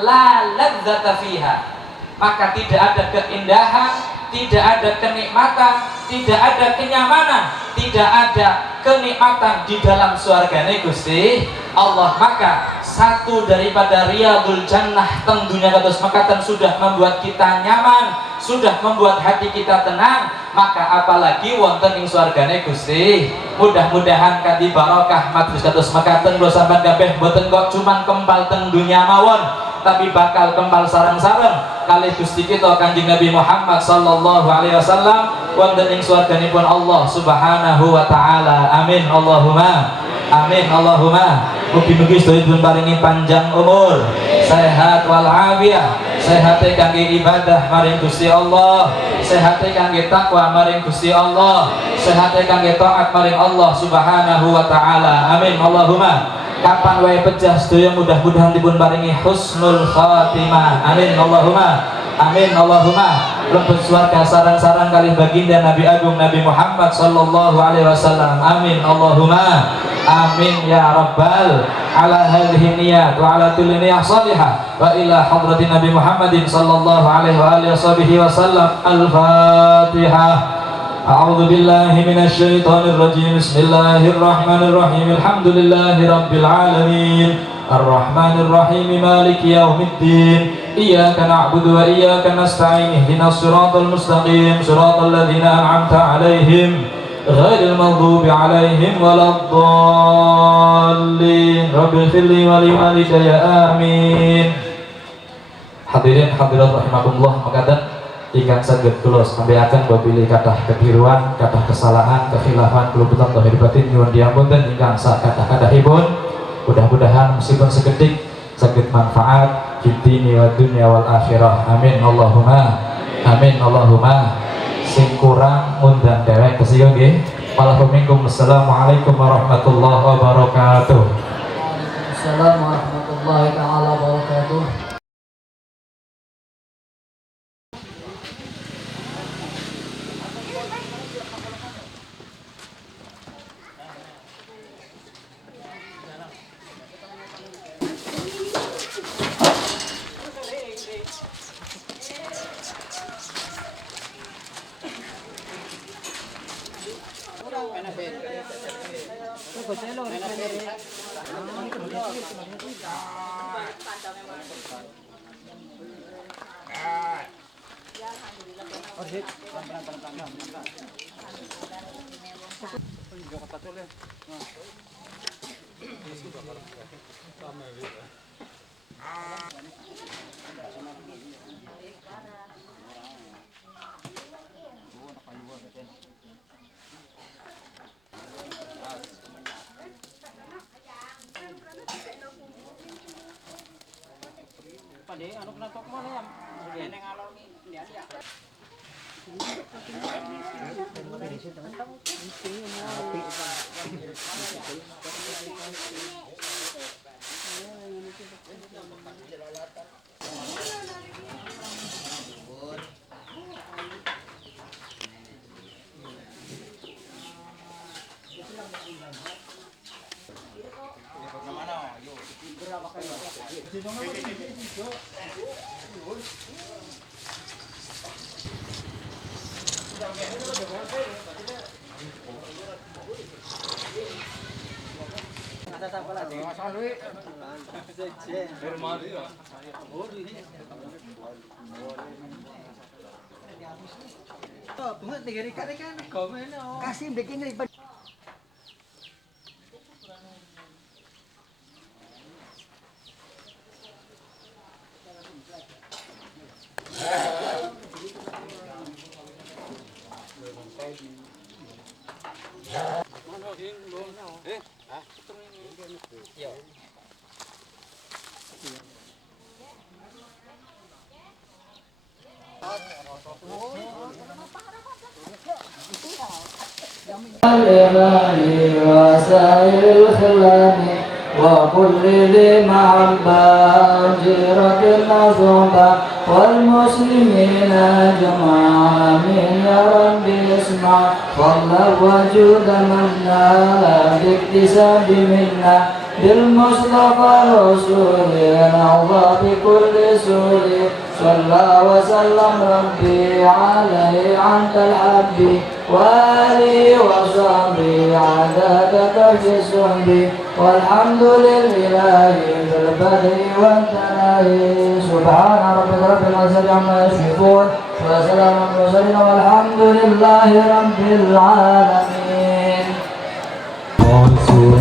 la ladzata fiha. Maka tidak ada keindahan, tidak ada kenikmatan, tidak ada kenyamanan, tidak ada kenikmatan di dalam swargane Gusti Allah. Maka satu daripada riyadul jannah teng dunya kados mekaten sudah membuat kita nyaman, sudah membuat hati kita tenang, maka apalagi wonten ing swargane Gusti. Mudah-mudahan kanthi barokah majelis kados mekaten kula sampeyan kabeh mboten kok cuman kempal teng dunya mawon, tapi bakal kempal sareng-sareng kalih Gusti kita Kanjeng Nabi Muhammad sallallahu alaihi wasallam wonten ing swarganipun Allah Subhanahu wa taala. Amin Allahumma amin Allahumma. Mugi-mugi sedaya dipun paringi panjang umur, sehat wal afiat, sehate kangge ibadah maring Gusti Allah, sehate kangge takwa maring Gusti Allah, sehate kangge taat maring Allah Subhanahu wa taala. Amin Allahumma. Kapan wae pejah sedaya mudah-mudahan dipun paringi husnul khatimah. Amin Allahumma. Amin Allahumma. Lebet swarga sarang-sarang kalih baginda Nabi Agung Nabi Muhammad sallallahu alaihi wasallam. Amin Allahumma. Amin ya rabbal ala hadhihi niyat wa ala kulli niyah salihah wa ila hadratin Nabi Muhammadin sallallahu alaihi wa alihi wasallam. Al-Fatihah. A'udzu billahi minasy syaithanir rajim. Bismillahirrahmanirrahim. Alhamdulillahi rabbil alamin. Ar-Rahmanir Rahim. Maliki yaumiddin. Iyyaka na'budu wa iyyaka nasta'in. Ihdinas siratal mustaqim. Siratal ladzina an'amta 'alaihim ghairil maghdubi 'alaihim waladdallin. Rabbil firli wa liwalidayya ya amin. Hadirin hadirat rahimakumullah, makaten ingkang saged kula sampaiaken babili kathah kebiruan, kathah kesalahan, kekhilafan kula putra zahir batin nyuwun diampunten ingkang sak kathah-kathahipun. Mudah-mudahan meskipun seketik saged manfaat fid dini wad dunya wal akhirah. Amin Allahumma. Amin Allahumma. Sing kurang ngundang dewek kesiyo nggih. Assalamualaikum warahmatullahi wabarakatuh. Assalamualaikum warahmatullahi taala wabarakatuh. Kasih bikin ribet. وسائر الخلان وكل ذي محبة جيرة مصوبة والمسلمين جمعا من يا ربي اسمع والله وجود منا باكتساب منا بالمصطفى رسول نوضى بكل سور صلى وسلم ربي عليه عنك الحب وآله وصحبه عدد كف السحب والحمد لله بالبدء والثناء سبحان ربك رب العزة عما يصفون وسلام على المرسلين والحمد لله رب العالمين. رسول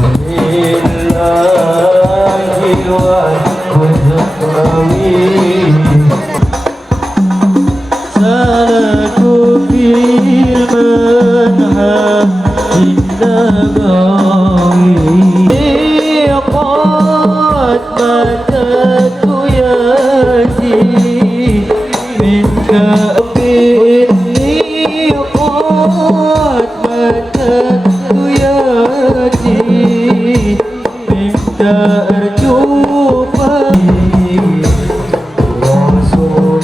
الله والمتقين سلكوا في المنهج النبوي قد ماتت يدي منك بإذني قد ماتت يدي منك أرجو رسول